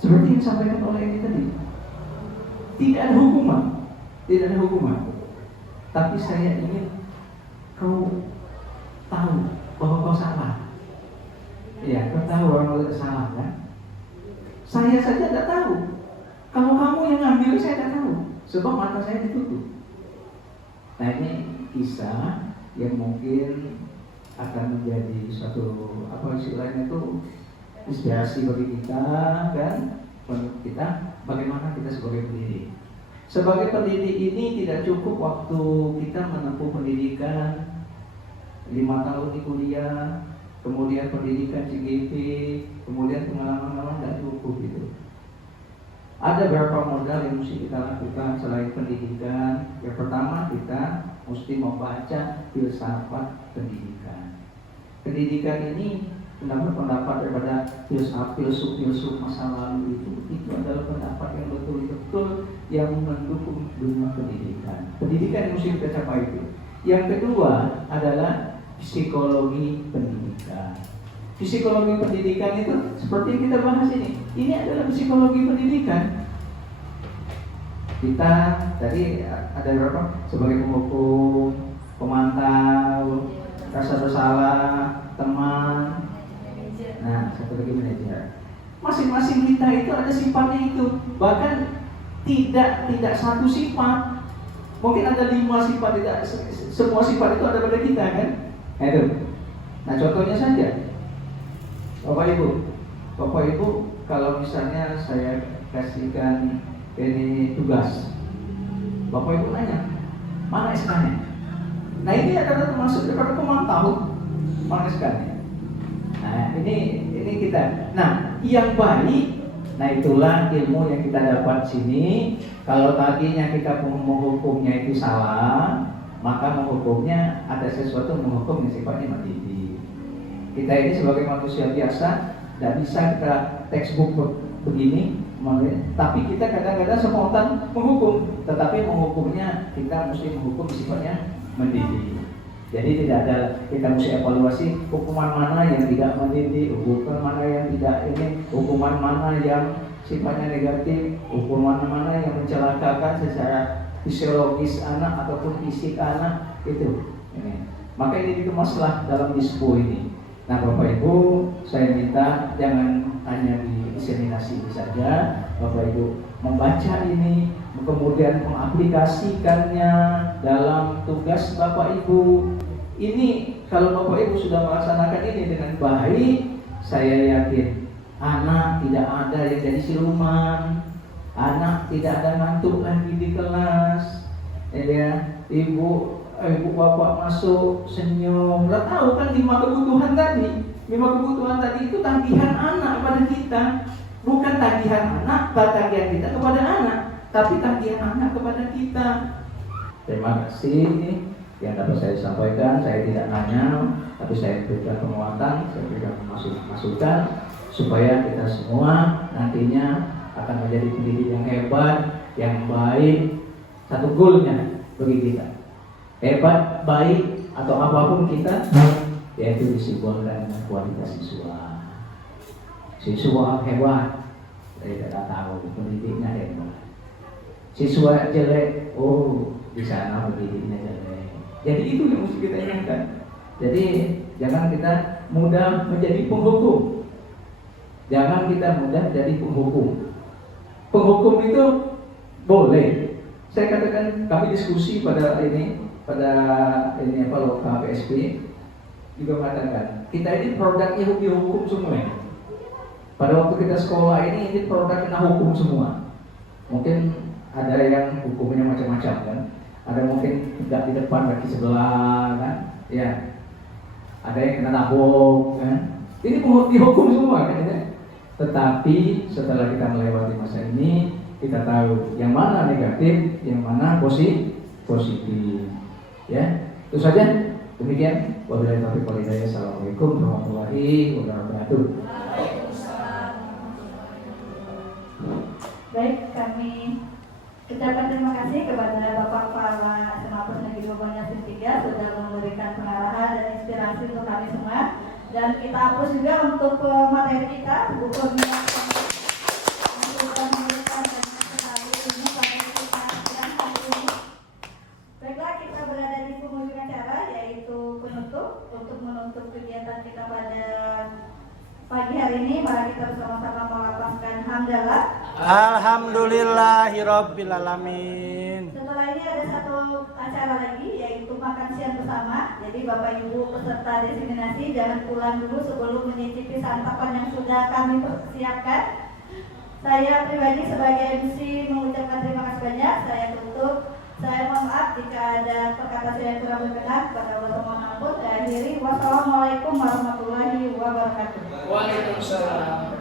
Seperti yang disampaikan oleh ini tadi, tidak ada hukuman. Tapi saya ingin kau tahu bahwa kau salah. Ya, kau tahu bahwa kau salah kan? Saya saja tidak tahu. Kalau kamu yang ngambil, saya tidak tahu. Sebab mata saya ditutup. Nah, ini kisah yang mungkin akan menjadi suatu istilahnya itu inspirasi bagi kita, kan? Kita bagaimana kita sebagai pendidik. Sebagai pendidik ini tidak cukup waktu kita menempuh pendidikan 5 tahun di kuliah, kemudian pendidikan CGP, kemudian pengalaman tidak cukup gitu. Ada beberapa modal yang mesti kita lakukan selain pendidikan. Yang pertama, kita mesti membaca filsafat pendidikan. Pendidikan ini pendapat daripada filsuf masa lalu itu adalah pendapat yang betul-betul yang mendukung dunia pendidikan. Pendidikan yang mesti kita capai itu. Yang kedua adalah psikologi pendidikan. Psikologi pendidikan itu seperti yang kita bahas ini. Ini adalah psikologi pendidikan. Kita tadi ada berapa? Sebagai penghukum, pemantau, rasa bersalah, teman. Nah, satu lagi manajer. Masing-masing kita itu ada sifatnya itu. Bahkan tidak satu sifat. Mungkin ada 5 sifat, tidak semua sifat itu ada pada kita kan? Nah, itu. Nah, contohnya saja. Bapak Ibu, kalau misalnya saya kasihkan ini tugas, Bapak Ibu nanya, mana SK-nya? Nah, ini adalah termasuk daripada pemantau, mana SK-nya? Nah, ini kita. Nah, yang baik, nah itulah ilmu yang kita dapat sini. Kalau tadinya kita menghukumnya itu salah, maka menghukumnya ada sesuatu menghukum yang sifatnya mendidik. Kita ini sebagai manusia biasa tidak bisa kita textbook begini, tapi kita kadang-kadang spontan menghukum. Tetapi menghukumnya kita mesti menghukum sifatnya mendidik. Jadi tidak ada, kita mesti evaluasi hukuman mana yang tidak mendidik, hukuman mana yang tidak ini, hukuman mana yang sifatnya negatif, hukuman mana yang mencelakakan secara fisiologis anak ataupun fisik anak itu. Ini. Maka ini dikemaslah dalam dispo ini. Nah, Bapak Ibu, saya minta jangan hanya didiseminasi saja, Bapak Ibu membaca ini, kemudian mengaplikasikannya dalam tugas Bapak Ibu. Ini kalau Bapak Ibu sudah melaksanakan ini dengan baik, saya yakin anak tidak ada yang jadi siluman, anak tidak ada ngantuk lagi di kelas, ya, ibu bapak masuk senyum. Nggak tahu kan 5 kebutuhan tadi. 5 kebutuhan tadi itu tagihan anak pada kita. Bukan tagihan anak, tagihan kita kepada anak, tapi tagihan anak kepada kita. Terima kasih yang dapat saya sampaikan. Saya tidak nanya, tapi saya berikan penguatan, saya berikan masukan supaya kita semua nantinya akan menjadi pendidik yang hebat, yang baik. Satu goalnya bagi kita. Hebat, baik, atau apapun kita, yaitu disimbolkan dengan kualitas siswa. Siswa hebat, saya tidak tahu pendidiknya hebat. Siswa jelek, oh di sana pendidiknya jelek. Jadi itu yang mesti kita ingatkan. Jadi jangan kita mudah menjadi penghukum. Jangan kita mudah jadi penghukum. Penghukum itu boleh. Saya katakan kami diskusi pada ini loh KPSP juga mengatakan kita ini produknya hukum semua ya. Pada waktu kita sekolah ini produk kena hukum semua. Mungkin ada yang hukumnya macam-macam kan. Ada mungkin tidak di depan kaki sebelah kan. Ya. Ada yang kena tabok kan. Ini dihukum semua kan ya. Tetapi setelah kita melewati masa ini, kita tahu yang mana negatif, yang mana positif. Ya, itu saja. Demikian. Wabillahi taufiq wal hidayah. Assalamualaikum warahmatullahi wabarakatuh. Baik, kami ucapkan terima kasih kepada Bapak Kepala SMA Plus Negeri 2 Banyuasin 3 sudah memberikan pengarahan dan inspirasi untuk kami semua. Dan kita hapus juga untuk materi kita, buku minat sudah memberikan banyak sekali ilmu pada kita dan hari ini. Baiklah, kita berada di penghujung acara, yaitu penutup. Untuk menutup kegiatan kita pada pagi hari ini, mari kita bersama-sama melapaskan hamdalah. Alhamdulillahirabbil alamin. Setelah ini ada satu acara lagi, yaitu makan siang bersama. Jadi Bapak Ibu peserta diseminasi jangan pulang dulu sebelum menyicipi santapan yang sudah kami persiapkan. Saya pribadi sebagai MC mengucapkan terima kasih banyak. Saya tutup. Saya mohon maaf jika ada perkataan saya yang kurang berkenan. Pada Allah mohon ampun. Saya akhiri. Wassalamualaikum warahmatullahi wabarakatuh. Waalaikumsalam.